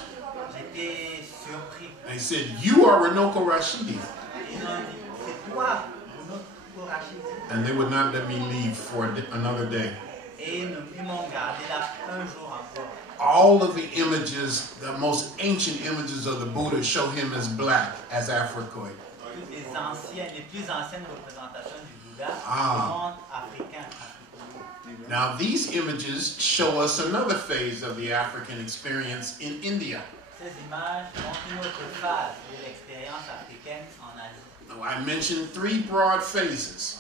J'étais surpris. They said, "You are RUNOKO RASHIDI." Ils ont dit, c'est toi, RUNOKO RASHIDI. And they would not let me leave for another day. Et ils m'ont gardé là un jour encore. All of the images, the most ancient images of the Buddha show him as black, as Africoid. Toutes les plus anciennes représentations du Bouddha sont africaines. Now these images show us another phase of the African experience in India. Ces images montrent une autre phase de l'expérience africaine en Asie. Now, I mentioned three broad phases.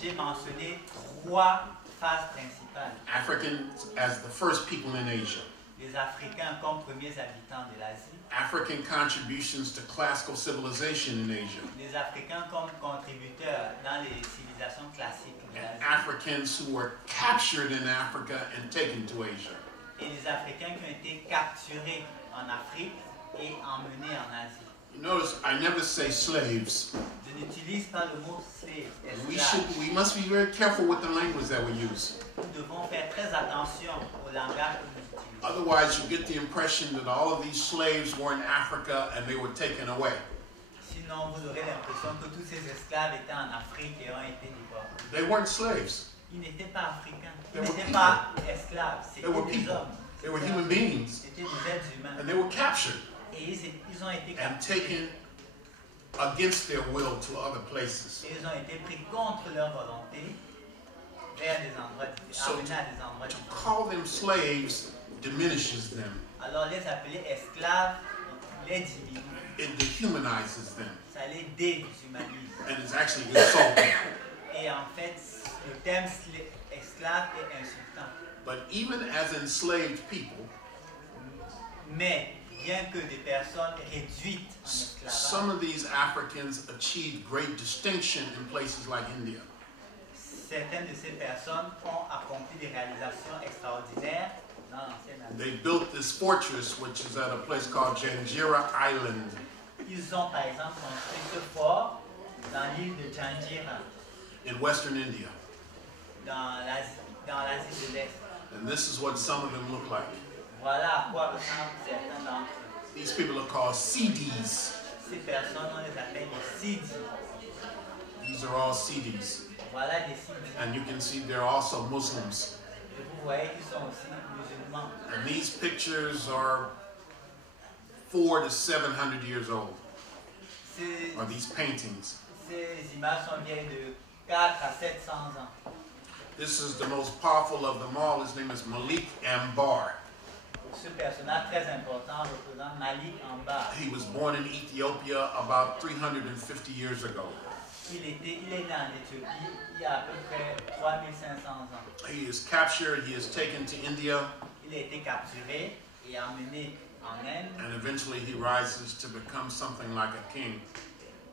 J'ai mentionné trois phases principales. Africans as the first people in Asia. Les Africains comme premiers habitants de l'Asie. African contributions to classical civilization in Asia. Les Africains comme contributeurs dans les civilisations classiques de And l'Asie. Africans who were captured in Africa and taken to Asia. Et les Africains qui ont été capturés en Afrique et emmenés en Asie. You notice I never say slaves. Je n'utilise pas le mot slave, esclave. We must be very careful with the language that we use. Nous devons faire très attention au langage que nous utilisons. Otherwise, you get the impression that all of these slaves were in Africa and they were taken away. Sinon, vous aurez l'impression que tous ces esclaves étaient en Afrique et ont été déportés. They weren't slaves. Ils n'étaient pas africains. Ils They were n'étaient pas esclaves. They were C'était des people. hommes. They were human beings. C'était des êtres humains. And they were captured Et ils ont été and capturés. taken against their will to other places. Et ils ont été pris contre leur volonté vers des endroits différents, amenés à des endroits To différents. call them slaves diminishes them. Alors les appeler esclaves les diminue. It dehumanizes them. Ça les déshumanise. And it's actually insulting. Et en fait, le terme esclave est insultant. But even as enslaved people, Mais bien que des personnes réduites en esclavage, some of these Africans achieved great distinction in places like India. certaines de ces personnes ont accompli des réalisations extraordinaires dans l'ancienne Asie. They built this fortress, which is at a place called Janjira Island. Ils ont par exemple construit ce fort dans l'île de Janjira, In Western India. dans l'Asie de l'Est. And this is what some of them look like. Voilà à quoi ressemblent certains d'entre eux. These people are called Sidis. Ces personnes, on les appelle les Sidis. These are all Sidis. Voilà des Sidis. And you can see they're also Muslims. vous voyez qu'ils sont aussi musulmans. And these pictures are 400 to 700 years old, or these paintings. Ces images sont vieilles de 4 à 700 ans. This is the most powerful of them all. His name is Malik Ambar. Ce personnage très important représente Malik Ambar. He was born in Ethiopia about 350 years ago. Il est né en Éthiopie il y a à peu près 3500 ans. He is captured, he is taken to India, Il a été capturé et emmené en Inde. and eventually he rises to become something like a king.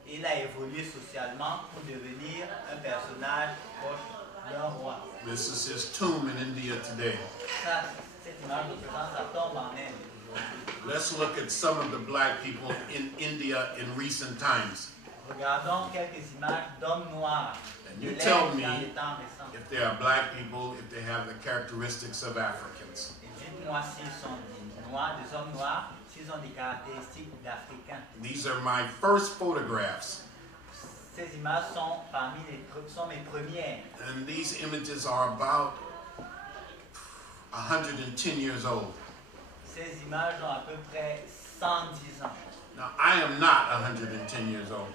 Il a évolué socialement pour devenir un personnage proche d'un roi. This is his tomb in India today. Ça, cette image représente sa tombe en Inde. Let's look at some of the black people in India in recent times. Regardons quelques images d'hommes noirs And de you l'Inde tell dans me les temps récents. if they are black people, if they have the characteristics of Africans. Et dites-moi s'ils sont des noirs, des hommes noirs, s'ils ont des caractéristiques d'Africains. These are my first photographs, Ces images sont sont mes premières. and these images are about 110 years old. Ces images ont à peu près 110 ans. Now, I am not 110 years old,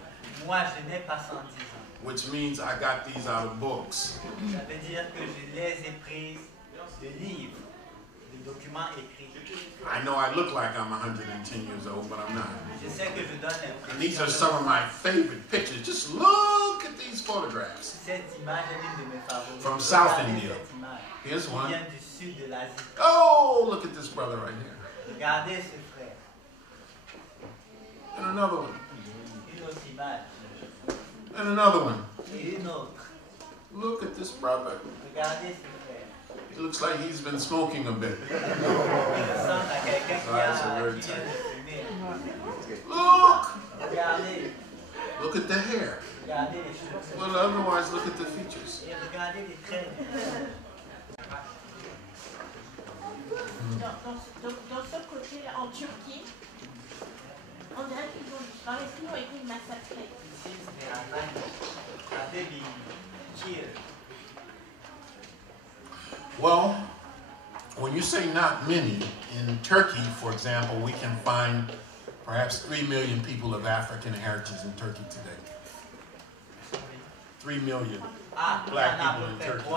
Moi, je n'ai pas 110 ans. which means I got these out of books. Ça veut dire que je les ai prises de livres, de documents écrits. I know I look like I'm 110 years old, but I'm not. Je sais que je donne And these are l'impression. some of my favorite pictures. Just look at these photographs. Cette image est l'une de mes favorites. From South Regardez India. cette image. Here's Qui one. vient du sud de l'Asie. Oh, look at this brother right here. Regardez ce frère. And another one. Une autre image. And another one. Et une autre. Look at this brother. Regardez ce frère. He looks like he's been smoking a bit. Il ressemble à quelqu'un qui Eyes are vient very de fumer. Look! Regardez. Look at the hair. Regardez les cheveux. Well, otherwise, look at the features. Et regardez les traits. Dans ce côté, en Turquie, on dirait qu'ils ont disparu. Est-ce qu'ils ont été massacrés? Ici, c'est en Allemagne. Regardez les tirs. Well, when you say not many, in Turkey, for example, we can find perhaps 3 million people of African heritage in Turkey today. 3 million. Ah, Black il y en a à people peu in près Turkey.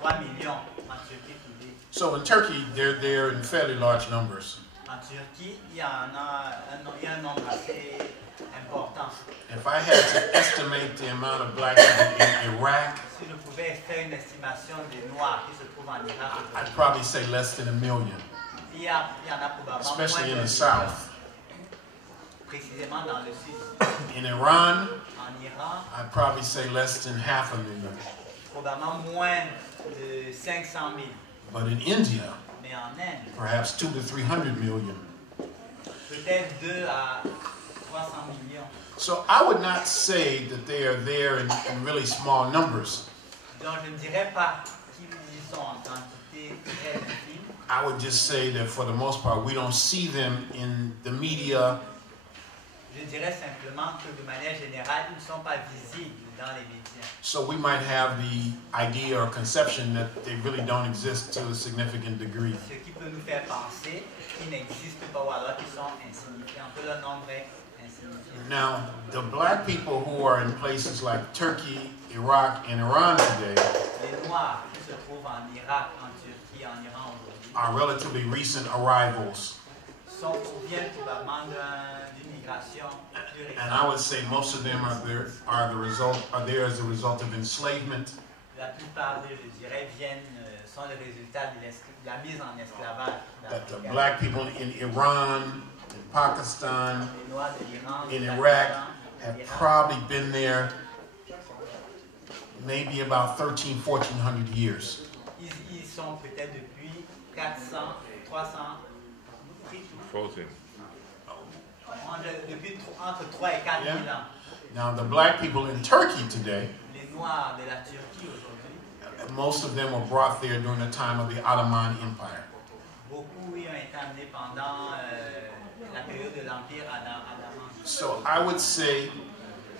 3 millions en Turquie today. So in Turkey, they're there in fairly large numbers. En Turquie, il y a un nombre assez important. If I had to estimate the amount of black people in Iraq, Si je pouvais faire une estimation des Noirs qui se trouvent en Irak, I'd probably say less than 1 million, il y en a probablement especially in moins the d'un South. million, précisément dans le sud. In Iran, En Iran, I'd probably say less than 500,000. probablement moins de 500 000. But in India, Mais en Inde, perhaps 200 to 300 million. peut-être 2 à 300 millions. So I would not say that they are there in really small numbers. Donc je ne dirais pas qu'ils y sont en quantité très infime. I would just say that for the most part, we don't see them in the media. Je dirais simplement que de manière générale, ils ne sont pas visibles dans les médias. So we might have the idea or conception that they really don't exist to a significant degree. Ce qui peut nous faire penser qu'ils n'existent pas ou alors qu'ils sont insignifiants, que leur nombre est insignifiant. Now, the black people who are in places like Turkey, Iraq, and Iran today Les Noirs qui se trouvent en Irak, en Turquie, en Iran aujourd'hui, are relatively recent arrivals. viennent probablement d'une migration plus And I récente. would say most of them are there as a result of enslavement. La plupart d'eux, je dirais, sont le résultat de la mise en esclavage. That the d'Africains. black people in Iran, in Pakistan, Les Noirs de l'Iran, in du Iraq Pakistan, have l'Irak, probably been there maybe about 1400 years. ils sont peut-être depuis 400, 300, 14. depuis entre 3 et 4 000 ans. Now, the black people in Turkey today, Les Noirs de la Turquie aujourd'hui, most of them were brought there during the time of the Ottoman Empire. beaucoup y ont été amenés pendant la période de l'Empire Ottoman. So I would say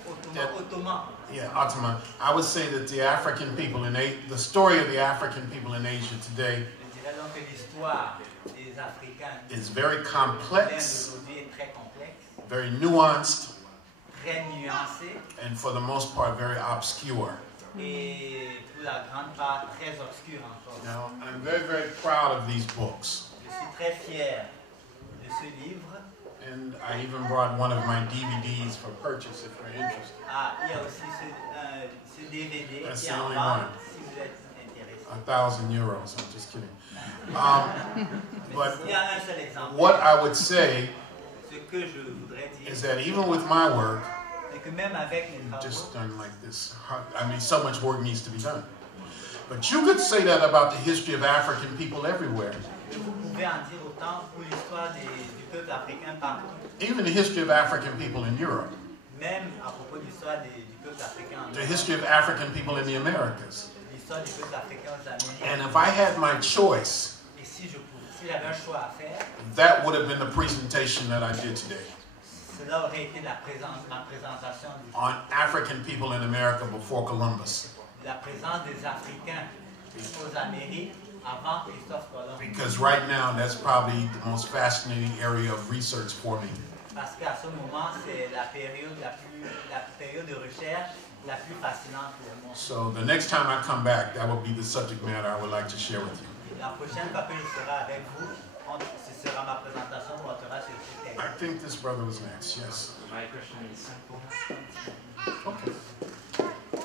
Ottoman. Yeah, Ottoman. I would say that the African people the story of the African people in Asia today Je dirais donc que l'histoire des Africains is very complex, d'aujourd'hui est très complexe, very nuanced, très nuancée and for the most part very obscure. et pour la grande part très obscure encore. Now, I'm very, very proud of these books. Je suis très fier de ce livre. And I even brought one of my DVDs for purchase if you're interested. Ah, il y a aussi ce DVD That's qui the est en only vente one. si vous êtes intéressé. 1,000 euros. I'm just kidding. But Il y a un seul exemple. what I would say Ce que je voudrais dire, is that even with my work, c'est que même avec les travaux, just done like this, I mean, so much work needs to be done. But you could say that about the history of African people everywhere. vous pouvez en dire autant pour l'histoire du peuple africain partout. Even the history of African people in Europe. Même à propos de l'histoire du peuple africain en The Europe, history of African people in the Americas. l'histoire du peuple africain aux Amériques. And if I had my choice, Et si j'avais un choix à faire, that would have been the presentation that I did today cela aurait été ma présentation on African people in America before Columbus. la présence des Africains aux Amériques avant Christophe Colomb. Because right now, that's probably the most fascinating area of research for me. Parce qu'à ce moment, c'est la période de recherche la plus fascinante pour moi. So the next time I come back, that will be the subject matter I would like to share with you. La prochaine fois que je serai avec vous, ce sera ma présentation portera sur ce thème. I think this brother was next, yes. My question is simple. Okay.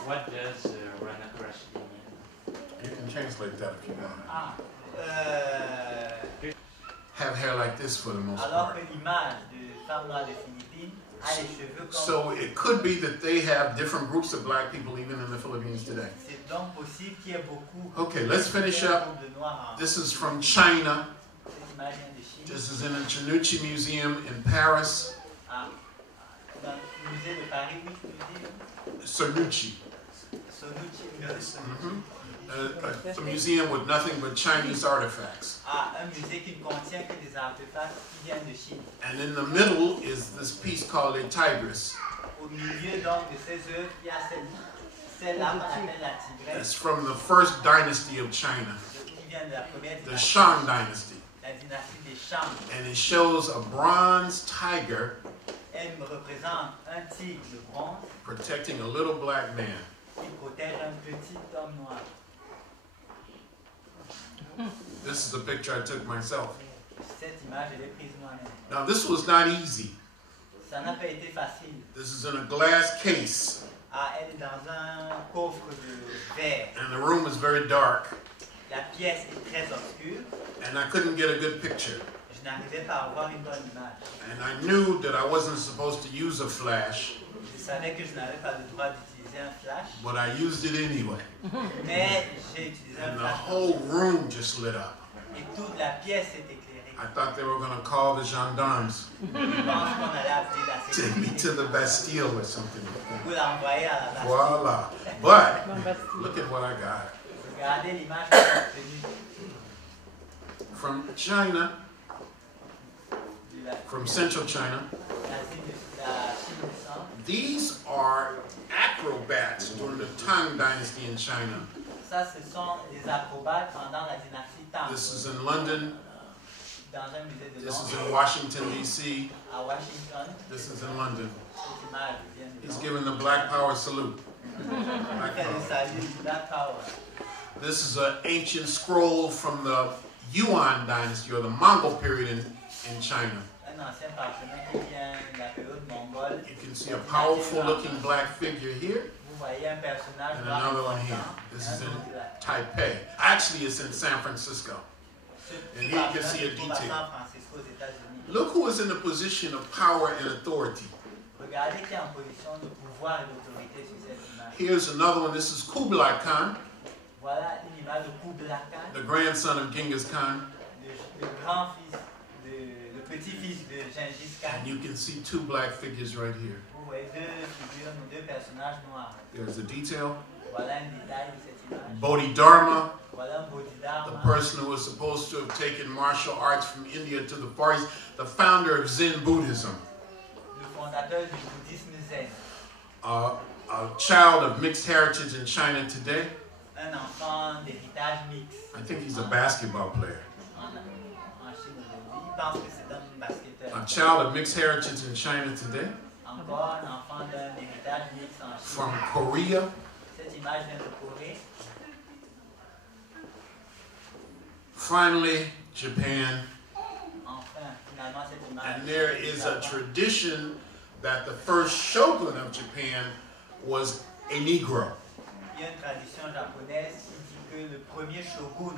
What does RUNOKO RASHIDI mean? You can translate that if you want. Ah, Have hair like this for the most alors part. que l'image de femme noire de Philippines a les cheveux comme... So it could be that they have different groups of black people even in the Philippines today. C'est donc possible qu'il y ait beaucoup... Okay, let's finish up. de noirs en... This is from China. Cette image vient de Chine. This is in the Tenue Museum in Paris. Ah, dans le musée de Paris, oui, musée Cernucci. Sonucci. It's a museum with nothing but Chinese artifacts. Ah, un musée qui ne contient que des artefacts qui viennent de Chine. And in the middle is this piece called a tigress. Au milieu donc de ces œuvres, il y a celle-là qu'on appelle la It's tigresse, from the first dynasty of China, qui vient de la première the dynastie, Shang dynasty. la dynastie des Shang. And it shows a bronze tiger Elle me représente un tigre de bronze protecting a little black man. qui protège un petit homme noir. This is a picture I took myself. Cette image, je l'ai prise moi-même. Now, this was not easy. Ça n'a pas été facile. This is in a glass case, Ah, elle est dans un coffre de verre. and the room is very dark, La pièce est très obscure. and I couldn't get a good picture. Je n'arrivais pas à avoir une bonne image. And I knew that I wasn't supposed to use a flash, Je savais que je n'avais pas le droit d'utiliser un flash, but I used it anyway. mais j'ai utilisé un And the flash whole room just lit up. et toute la pièce est éclairée. I thought they were going to call the gendarmes, Je pense qu'on allait appeler la take me sécurité to the Bastille or something. pour l'envoyer à la Bastille. Voila. But Dans Bastille. look at what I got. Regardez l'image que j'ai obtenue From China, de la from central China, la Chine du centre. these are acrobats during the Tang Dynasty in China. Ça, ce sont des acrobates pendant la dynastie Tang. This is in London. Dans un musée de This is Londres, in Washington, D.C. à Washington. This is in London. Cette image vient de He's Londres. giving the Black Power salute. Black Fait le Power. salut du Black Power. This is an ancient scroll from the Yuan dynasty or the Mongol period in China. Un ancien parchemin qui vient de la période mongole. You can see a powerful looking black figure here Vous voyez un personnage and noir another one here. important, This et is un in autre là. Taipei. Actually, it's in San Francisco. Ce And here you can see a parchemin se trouve à detail. San Francisco, aux États-Unis. Look who is in a position of power and authority. Regardez qui est en position de pouvoir et d'autorité sur cette image. Here's another one. This is Kublai Khan, Voilà une image de Kublai Khan, the grandson of Genghis Khan. le grand-fils, le petit-fils de Gengis Khan. And you can see two black figures right here. Vous voyez deux figures, deux personnages noirs. There's a detail. Voilà un détail de cette image. Bodhidharma, Voilà un the Bodhidharma, person who was supposed to have taken martial arts from India to the Far East, the founder of Zen Buddhism. le fondateur du bouddhisme zen. a child of mixed heritage in China today. Un enfant d'héritage mixte. I think he's a basketball player. En Chine aujourd'hui, il pense que c'est un basketteur. A child of mixed heritage in China today. Encore un enfant d'un héritage mixte en Chine. From Korea. Cette image vient de Corée. Finally, Japan. Enfin, finalement, cette image. And there is a tradition that the first shogun of Japan was a Negro. Il y a une tradition japonaise qui dit que le premier shogun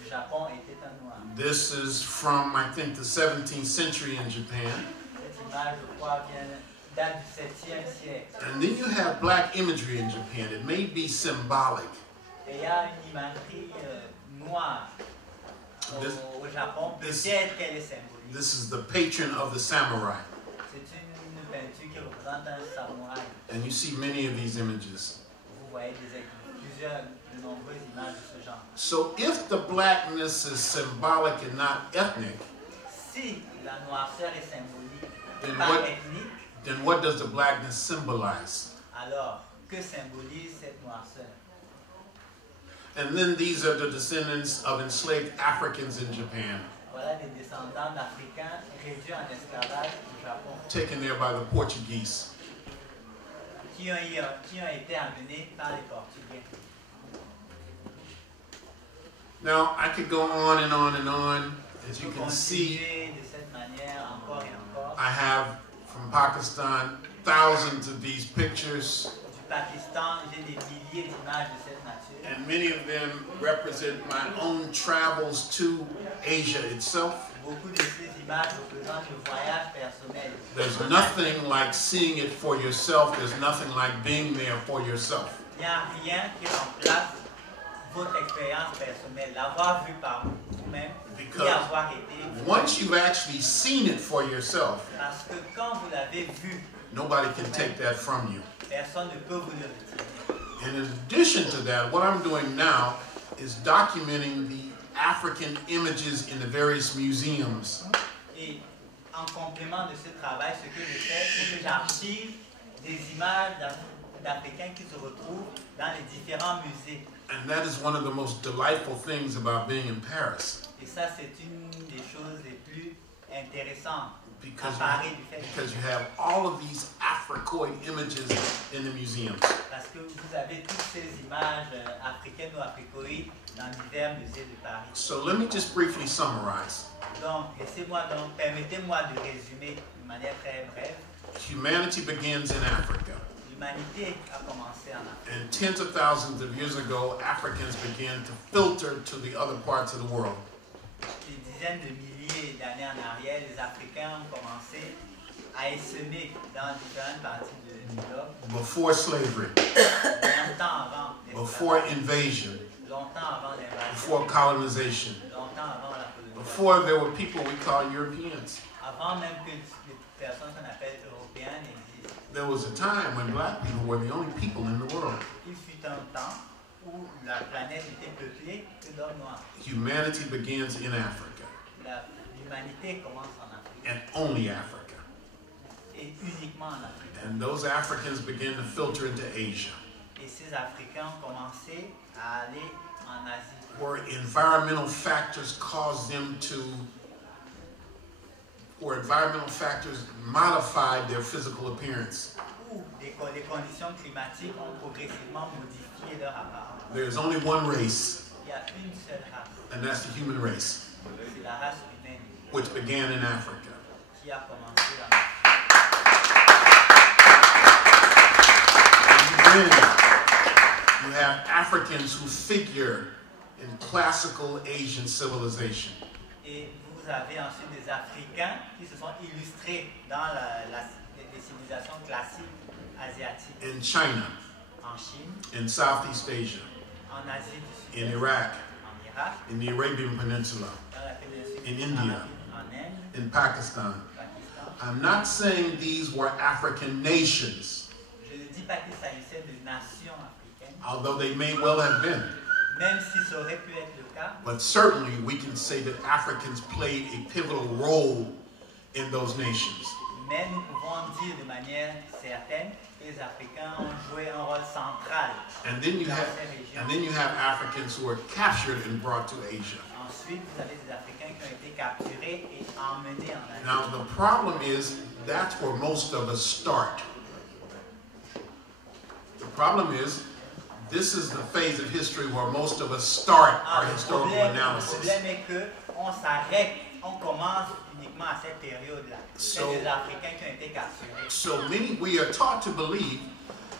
du Japon était un noir. This is from, I think, the 17th century in Japan. Cette image, je crois, date du 7e siècle. And then you have black imagery in Japan. It may be symbolic. Et il y a une imagerie noire au Japon. Peut-être qu'elle est symbolique. This is the patron of the samurai. C'est une peinture qui représente un samouraï. And you see many of these images. Vous voyez de nombreuses images de ce genre. So if the blackness is symbolic and not ethnic, Si la noirceur est symbolique, Then pas what- ethnique, then what does the blackness symbolize? alors que symbolise cette noirceur? And then these are the descendants of enslaved Africans in Japan, Voilà des descendants d'Africains réduits en esclavage au Japon, taken there by the Portuguese. qui ont été amenés par les Portugais. Now, I could go on and on and on. As you On peut can see, continuer de cette manière encore et encore. I have from Pakistan thousands of these pictures, Du Pakistan, j'ai des milliers d'images de cette nature. and many of them represent my own travels to Asia itself. Beaucoup de ces images représentent le voyage personnel. There's nothing like seeing it for yourself. There's nothing like being there for yourself. Il n'y a rien qui remplace votre expérience personnelle, l'avoir vu par vous-même et Because avoir été. once you've actually seen it for yourself, Parce que quand vous l'avez vu, nobody can take that from you. personne ne peut vous le retirer. And in addition to that, what I'm doing now is documenting the African images in the various museums. Et en complément de ce travail, ce que je fais, c'est que j'archive des images d'Africains qui se retrouvent dans les différents musées. And that is one of the most delightful things about being in Paris. Et ça, c'est une des choses les plus intéressantes à Because Paris du fait you have all of these Africoid images in the museums. parce que vous avez toutes ces images africaines ou africoïdes dans divers musées de Paris. So let me just briefly summarize. Donc, permettez-moi de résumer de manière très brève. Humanity begins in Africa. L'humanité a commencé en Afrique. And tens of thousands of years ago, Africans began to filter to the other parts of the world. Des dizaines de milliers d'années en arrière, les Africains ont commencé à essaimer dans différentes parties du globe, Before slavery, longtemps avant before l'esclavage, invasion, longtemps avant l'invasion, before colonization, longtemps avant la colonisation, before there were people we call Europeans. avant même que les personnes qu'on appelle européennes existent. There was a time when black people were the only people in the world. Il fut un temps où la planète était peuplée que d'hommes noirs. Humanity begins in Africa, L'humanité commence en Afrique, and only Africa. et uniquement en Afrique. And those Africans began to filter into Asia, Et ces Africains ont commencé à aller en Asie, where environmental factors caused them to, where environmental factors modified their physical appearance. où les conditions climatiques ont progressivement modifié leur apparence. There's only one race, Il y a une seule race, and that's the human race, c'est la race humaine which began in Africa. qui a commencé en Afrique. And then you have Africans who figure in classical Asian civilization. Et vous avez ensuite des Africains qui se sont illustrés dans les civilisations classiques asiatiques, In China, en Chine, in Southeast Asia, en Asie du in Sud-Est, Iraq, en Irak, in the Arabian Peninsula, dans la péninsule In India. en Inde, in Pakistan. Pakistan. I'm not saying these were African nations, Je ne dis pas qu'il s'agissait de nations africaines, although they may well have been. même si ça aurait pu être le cas, But certainly we can say that Africans played a pivotal role in those nations. mais nous pouvons dire de manière certaine les Africains ont joué un rôle central And then you dans have, ces régions. and then you have Africans who are captured and brought to Asia. Ensuite, vous avez des Africains qui ont été capturés et emmenés en Asie. Now the problem is that's where most of us start. The problem is this is the phase of history where most of us start our historical Le analysis. problème est qu'on s'arrête, on commence uniquement à cette période-là. C'est So- des Africains qui ont été capturés. So we are taught to believe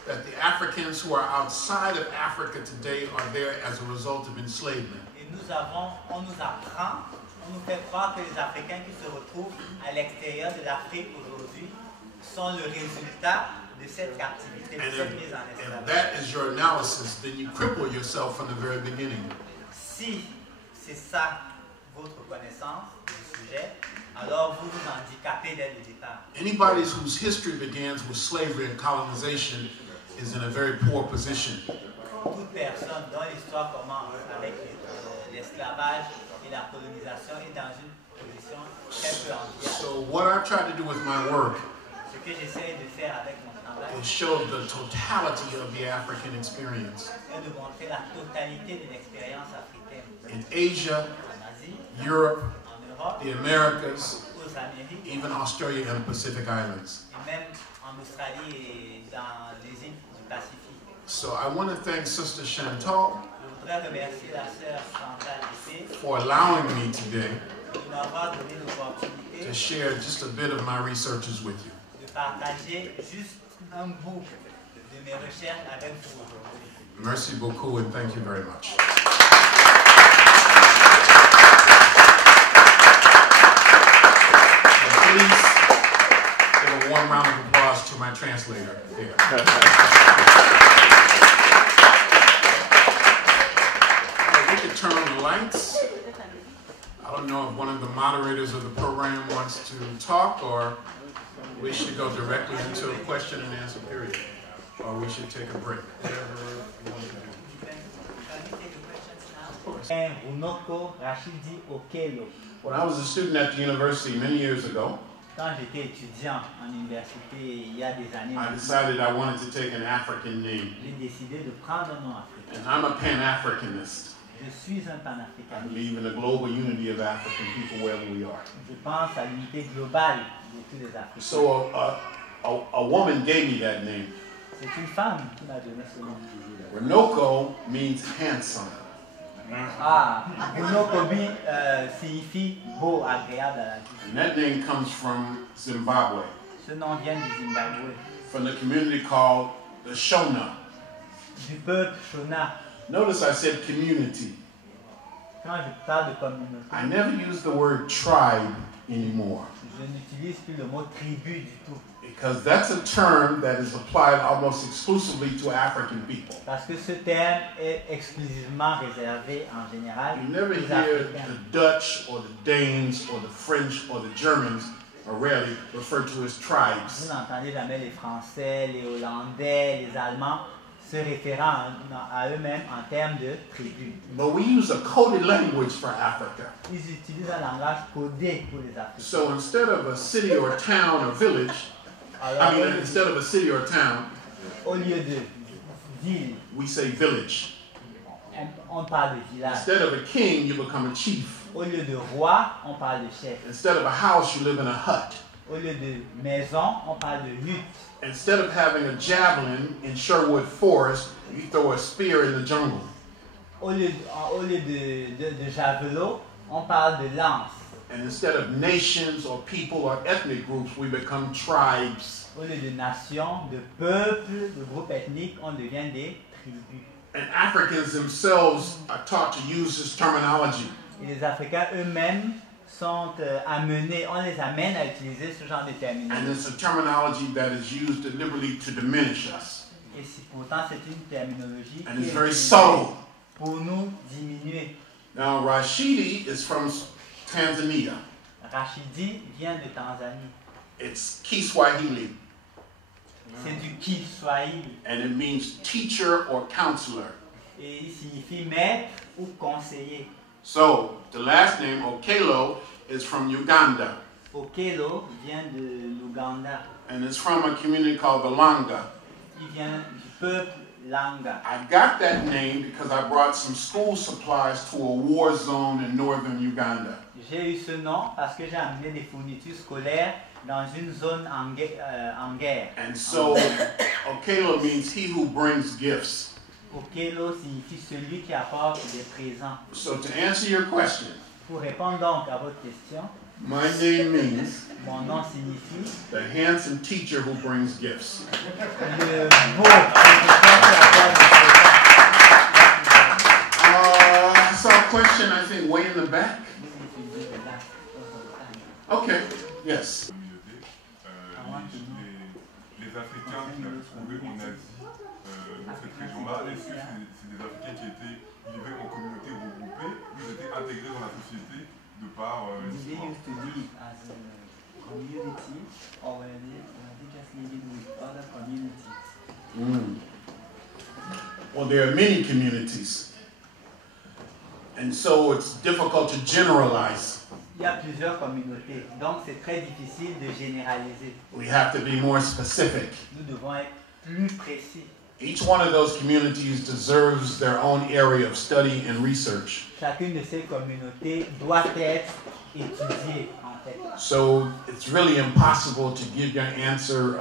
that the Africans who are outside of Africa today are there as a result of enslavement. Et on nous apprend, on nous fait croire que les Africains qui se retrouvent à l'extérieur de l'Afrique aujourd'hui sont le résultat de cette captivité, de cette mise en And esclavage. that is your analysis. Then you cripple yourself from the very beginning. Si c'est ça votre connaissance du sujet, alors vous vous handicapez dès le départ. Anybody whose history begins with slavery and colonization is in a very poor position. Toute personne dont l'histoire commence avec l'esclavage et la colonisation est dans une position très peu enviable. So what I try to do with my work Ce que j'essaie de faire avec mon travail is show the totality of the African experience. est de montrer la totalité de l'expérience africaine In Asia, en Asie, Europe, en Europe, the Americas, aux Amériques, even Australia and the Pacific Islands. et même en Australie et dans les îles du Pacifique. So I want to thank Sister Chantal Je voudrais remercier la sœur Chantal Épée for allowing me today de m'avoir donné l'opportunité to share just a bit of my researches with you. de partager juste un bout de mes recherches avec vous aujourd'hui. Merci beaucoup and thank you very much. And please give a warm round of applause to my translator here. We could turn on the lights. I don't know if one of the moderators of the program wants to talk or we should go directly into a question and answer period. Or we should take a break. Whatever you want to do. RUNOKO RASHIDI Octobre. When I was a student at the university many years ago, Quand j'étais étudiant en université il y a des années, I decided I wanted to take an African name. j'ai décidé de prendre un nom africain. And I'm a Pan-Africanist. Je suis un I panafricaniste. believe in the global unity of African people wherever we are. Je pense à l'unité globale de tous les Africains. So a woman gave me that name. C'est une femme qui m'a donné ce nom. Runoko means handsome. Ah, RUNOKO signifie beau, agréable à la vue. And that name comes from Zimbabwe, Ce nom vient du Zimbabwe, from the community called the Shona. du peuple Shona. Notice I said community. Quand je parle de communauté, I never use the word tribe anymore je n'utilise plus le mot tribu du tout. because that's a term that is applied almost exclusively to African people. Parce que ce terme est exclusivement réservé en général You never aux hear Africains. the Dutch or the Danes or the French or the Germans are rarely referred to as Vous tribes. n'entendez jamais les Français, les Hollandais, les Allemands se référant à eux-mêmes en termes de tribu. But we use a coded language for Africa. Ils utilisent un langage codé pour les Africains. So instead of a city or town or village, Alors, instead of a city or town, au lieu de ville, we say village. on parle de village. Instead of a king, you become a chief. Au lieu de roi, on parle de chef. Instead of a house, you live in a hut. Au lieu de maison, on parle de hutte. Instead of having a javelin in Sherwood Forest, you throw a spear in the jungle. Au lieu de javelot, on parle de lance. And instead of nations or people or ethnic groups, we become tribes. Au lieu de nation, de peuple, de groupe ethnique, on devient des tribus. And Africans themselves are taught to use this terminology. Et les Africains eux-mêmes sont amenés, on les amène à utiliser ce genre de And terminologie. it's a terminology that is used deliberately to diminish us. Et pourtant, c'est une terminologie And qui it's est very utilisée subtle. pour nous diminuer. Now, Rashidi is from Tanzania. Rashidi vient de Tanzanie. It's Kiswahili, C'est du Kiswahili. and it means teacher or counselor. Et il signifie maître ou conseiller. So, the last name, Okelo, is from Uganda, Okelo vient de l'Ouganda. and it's from a community called the Langa. il vient du peuple Langa. I got that name because I brought some school supplies to a war zone in northern Uganda. J'ai eu ce nom parce que j'ai amené des fournitures scolaires dans une zone en guerre. And so, Okelo means he who brings gifts. Okelo signifie celui qui apporte des présents. So to answer your question, Pour répondre donc à votre question, my name means mon nom signifie the handsome teacher who brings gifts. le beau professeur qui apporte des présents. I saw a question, I think, way in the back. Okay, yes. Les Africains qu'il a trouvés en Asie, dans cette région-là, est-ce que c'est des Africains qui étaient vivés en communautés regroupées ou ils étaient intégrés dans la société de par l'histoire? Well, there are many communities, and so it's difficult to generalize. Il y a plusieurs communautés, donc c'est très difficile de généraliser. We have to be more specific. Nous devons être plus précis. Each one of those communities deserves their own area of study and research. Chacune de ces communautés doit être étudiée, en fait. So it's really impossible to give your answer,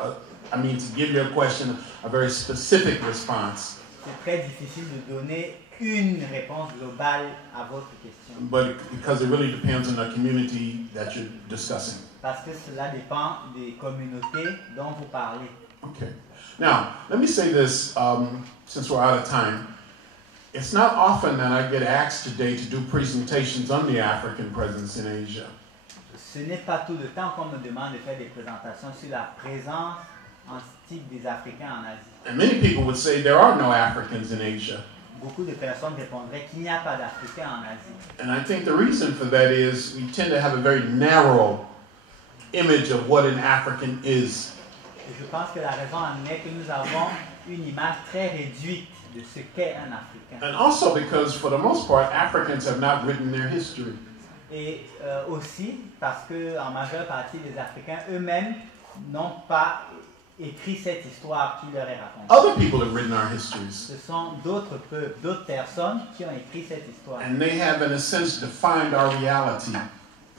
to give your question a very specific response. C'est très difficile de donner une réponse globale à votre question. But because it really depends on the community that you're discussing. Parce que cela dépend des communautés dont vous parlez. Okay. Now, let me say this, since we're out of time. It's not often that I get asked today to do presentations on the African presence in Asia. Ce n'est pas tout le temps qu'on me demande de faire des présentations sur la présence antique des Africains en Asie. And many people would say there are no Africans in Asia. Beaucoup de personnes répondraient qu'il n'y a pas d'Africains en Asie. And I think the reason for that is we tend to have a very narrow image of what an African is. Et je pense que la raison en est que nous avons une image très réduite de ce qu'est un Africain. And also because, for the most part, Africans have not written their history. Et aussi parce que en majeure partie les Africains eux-mêmes n'ont pas écrit cette histoire qui leur est racontée. Other people have written our histories. Ce sont d'autres peuples, d'autres personnes qui ont écrit cette histoire. And they have, in a sense, defined our reality.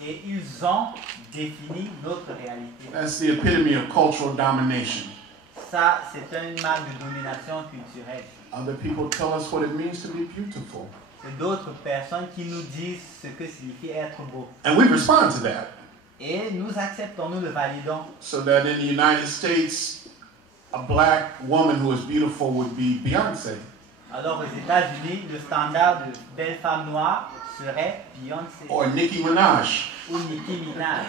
Et ils ont défini notre réalité. That's the epitome of cultural domination. Ça, c'est une marque de domination culturelle. Other people tell us what it means to be beautiful. C'est d'autres personnes qui nous disent ce que signifie être beau. And we respond to that. Et nous acceptons, nous le validons. So that in the United States, a black woman who is beautiful would be Beyoncé. Alors aux États-Unis, le standard de belle femme noire serait Beyoncé Or Nicki Minaj. ou Nicki Minaj.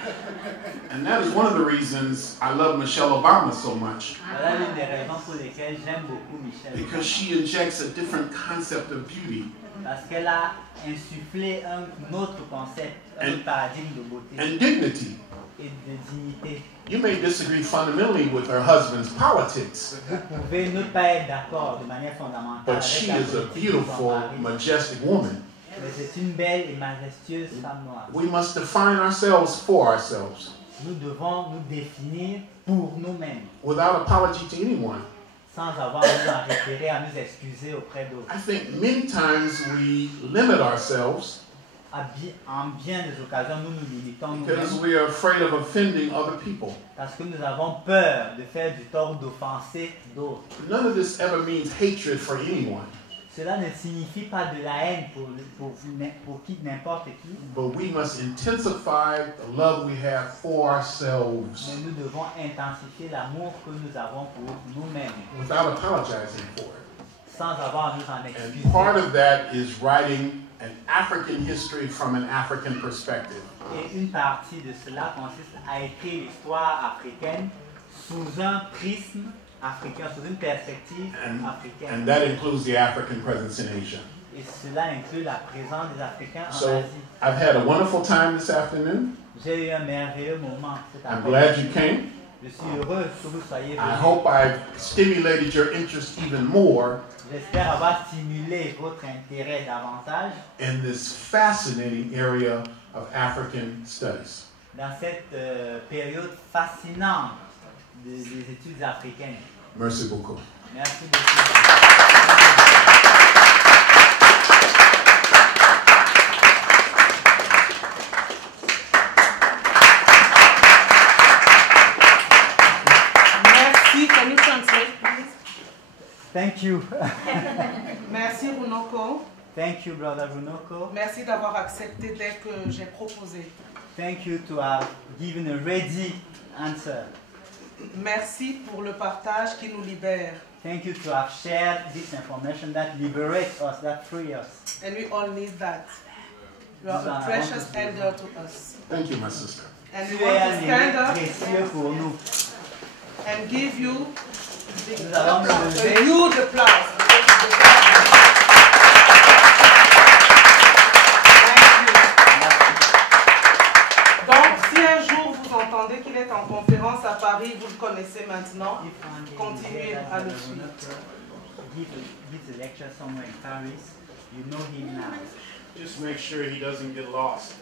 And that is one of the reasons I love Michelle Obama so much. Voilà l'une des raisons pour lesquelles j'aime beaucoup Michelle. Because she injects a different concept of beauty. Parce qu'elle a insufflé un autre concept, un autre paradigme de beauté And dignity. et de dignité. You may disagree fundamentally with her husband's politics, Vous pouvez ne pas être d'accord de manière fondamentale but avec she la is a politique de son beautiful, mari. majestic woman. Mais c'est une belle et majestueuse femme noire. We must define ourselves for ourselves, Nous devons nous définir pour nous-mêmes, without apology to anyone. sans avoir à nous en référer, à nous excuser auprès d'autres. I think many times we limit ourselves En bien des occasions, nous nous limitons because nous-mêmes we are afraid of offending other people. parce que nous avons peur de faire du tort, d'offenser d'autres. None of this ever means hatred for anyone, Cela ne signifie pas de la haine pour qui n'importe qui, but we must intensify the love we have for ourselves mais nous devons intensifier l'amour que nous avons pour nous-mêmes, without apologizing for it. sans avoir à nous en And excuser. part of that is writing an African history from an African perspective. Et une partie de cela consiste à écrire l'histoire africaine sous un prisme africain, sous une perspective africaine. And that includes the African presence in Asia. Et cela inclut la présence des Africains en So Asie. I've had a wonderful time this afternoon. J'ai eu un merveilleux moment cet I'm après-midi. glad you came. Je suis heureux que vous soyez I venus. hope I've stimulated your interest even more J'espère avoir stimulé votre intérêt davantage in this fascinating area of African studies. dans cette période fascinante des études africaines. Merci beaucoup. Merci beaucoup. Merci. Can you translate, please? Thank you. Merci, Runoko. Thank you, Brother Runoko. Merci d'avoir accepté dès que j'ai proposé. Thank you to have given a ready answer. Merci pour le partage qui nous libère. Thank you to have shared this information that liberates us, that frees us. And we all need that. You are a precious elder to us. Thank you, my sister. And we Tu want es to un stand élément up précieux pour nous. and give you Nous allons nous a lever. huge applause. Donc, si un jour vous entendez qu'il est en conférence à Paris, vous le connaissez maintenant, continuez à le suivre. Give a lecture somewhere in Paris, you know him now. Just make sure he doesn't get lost.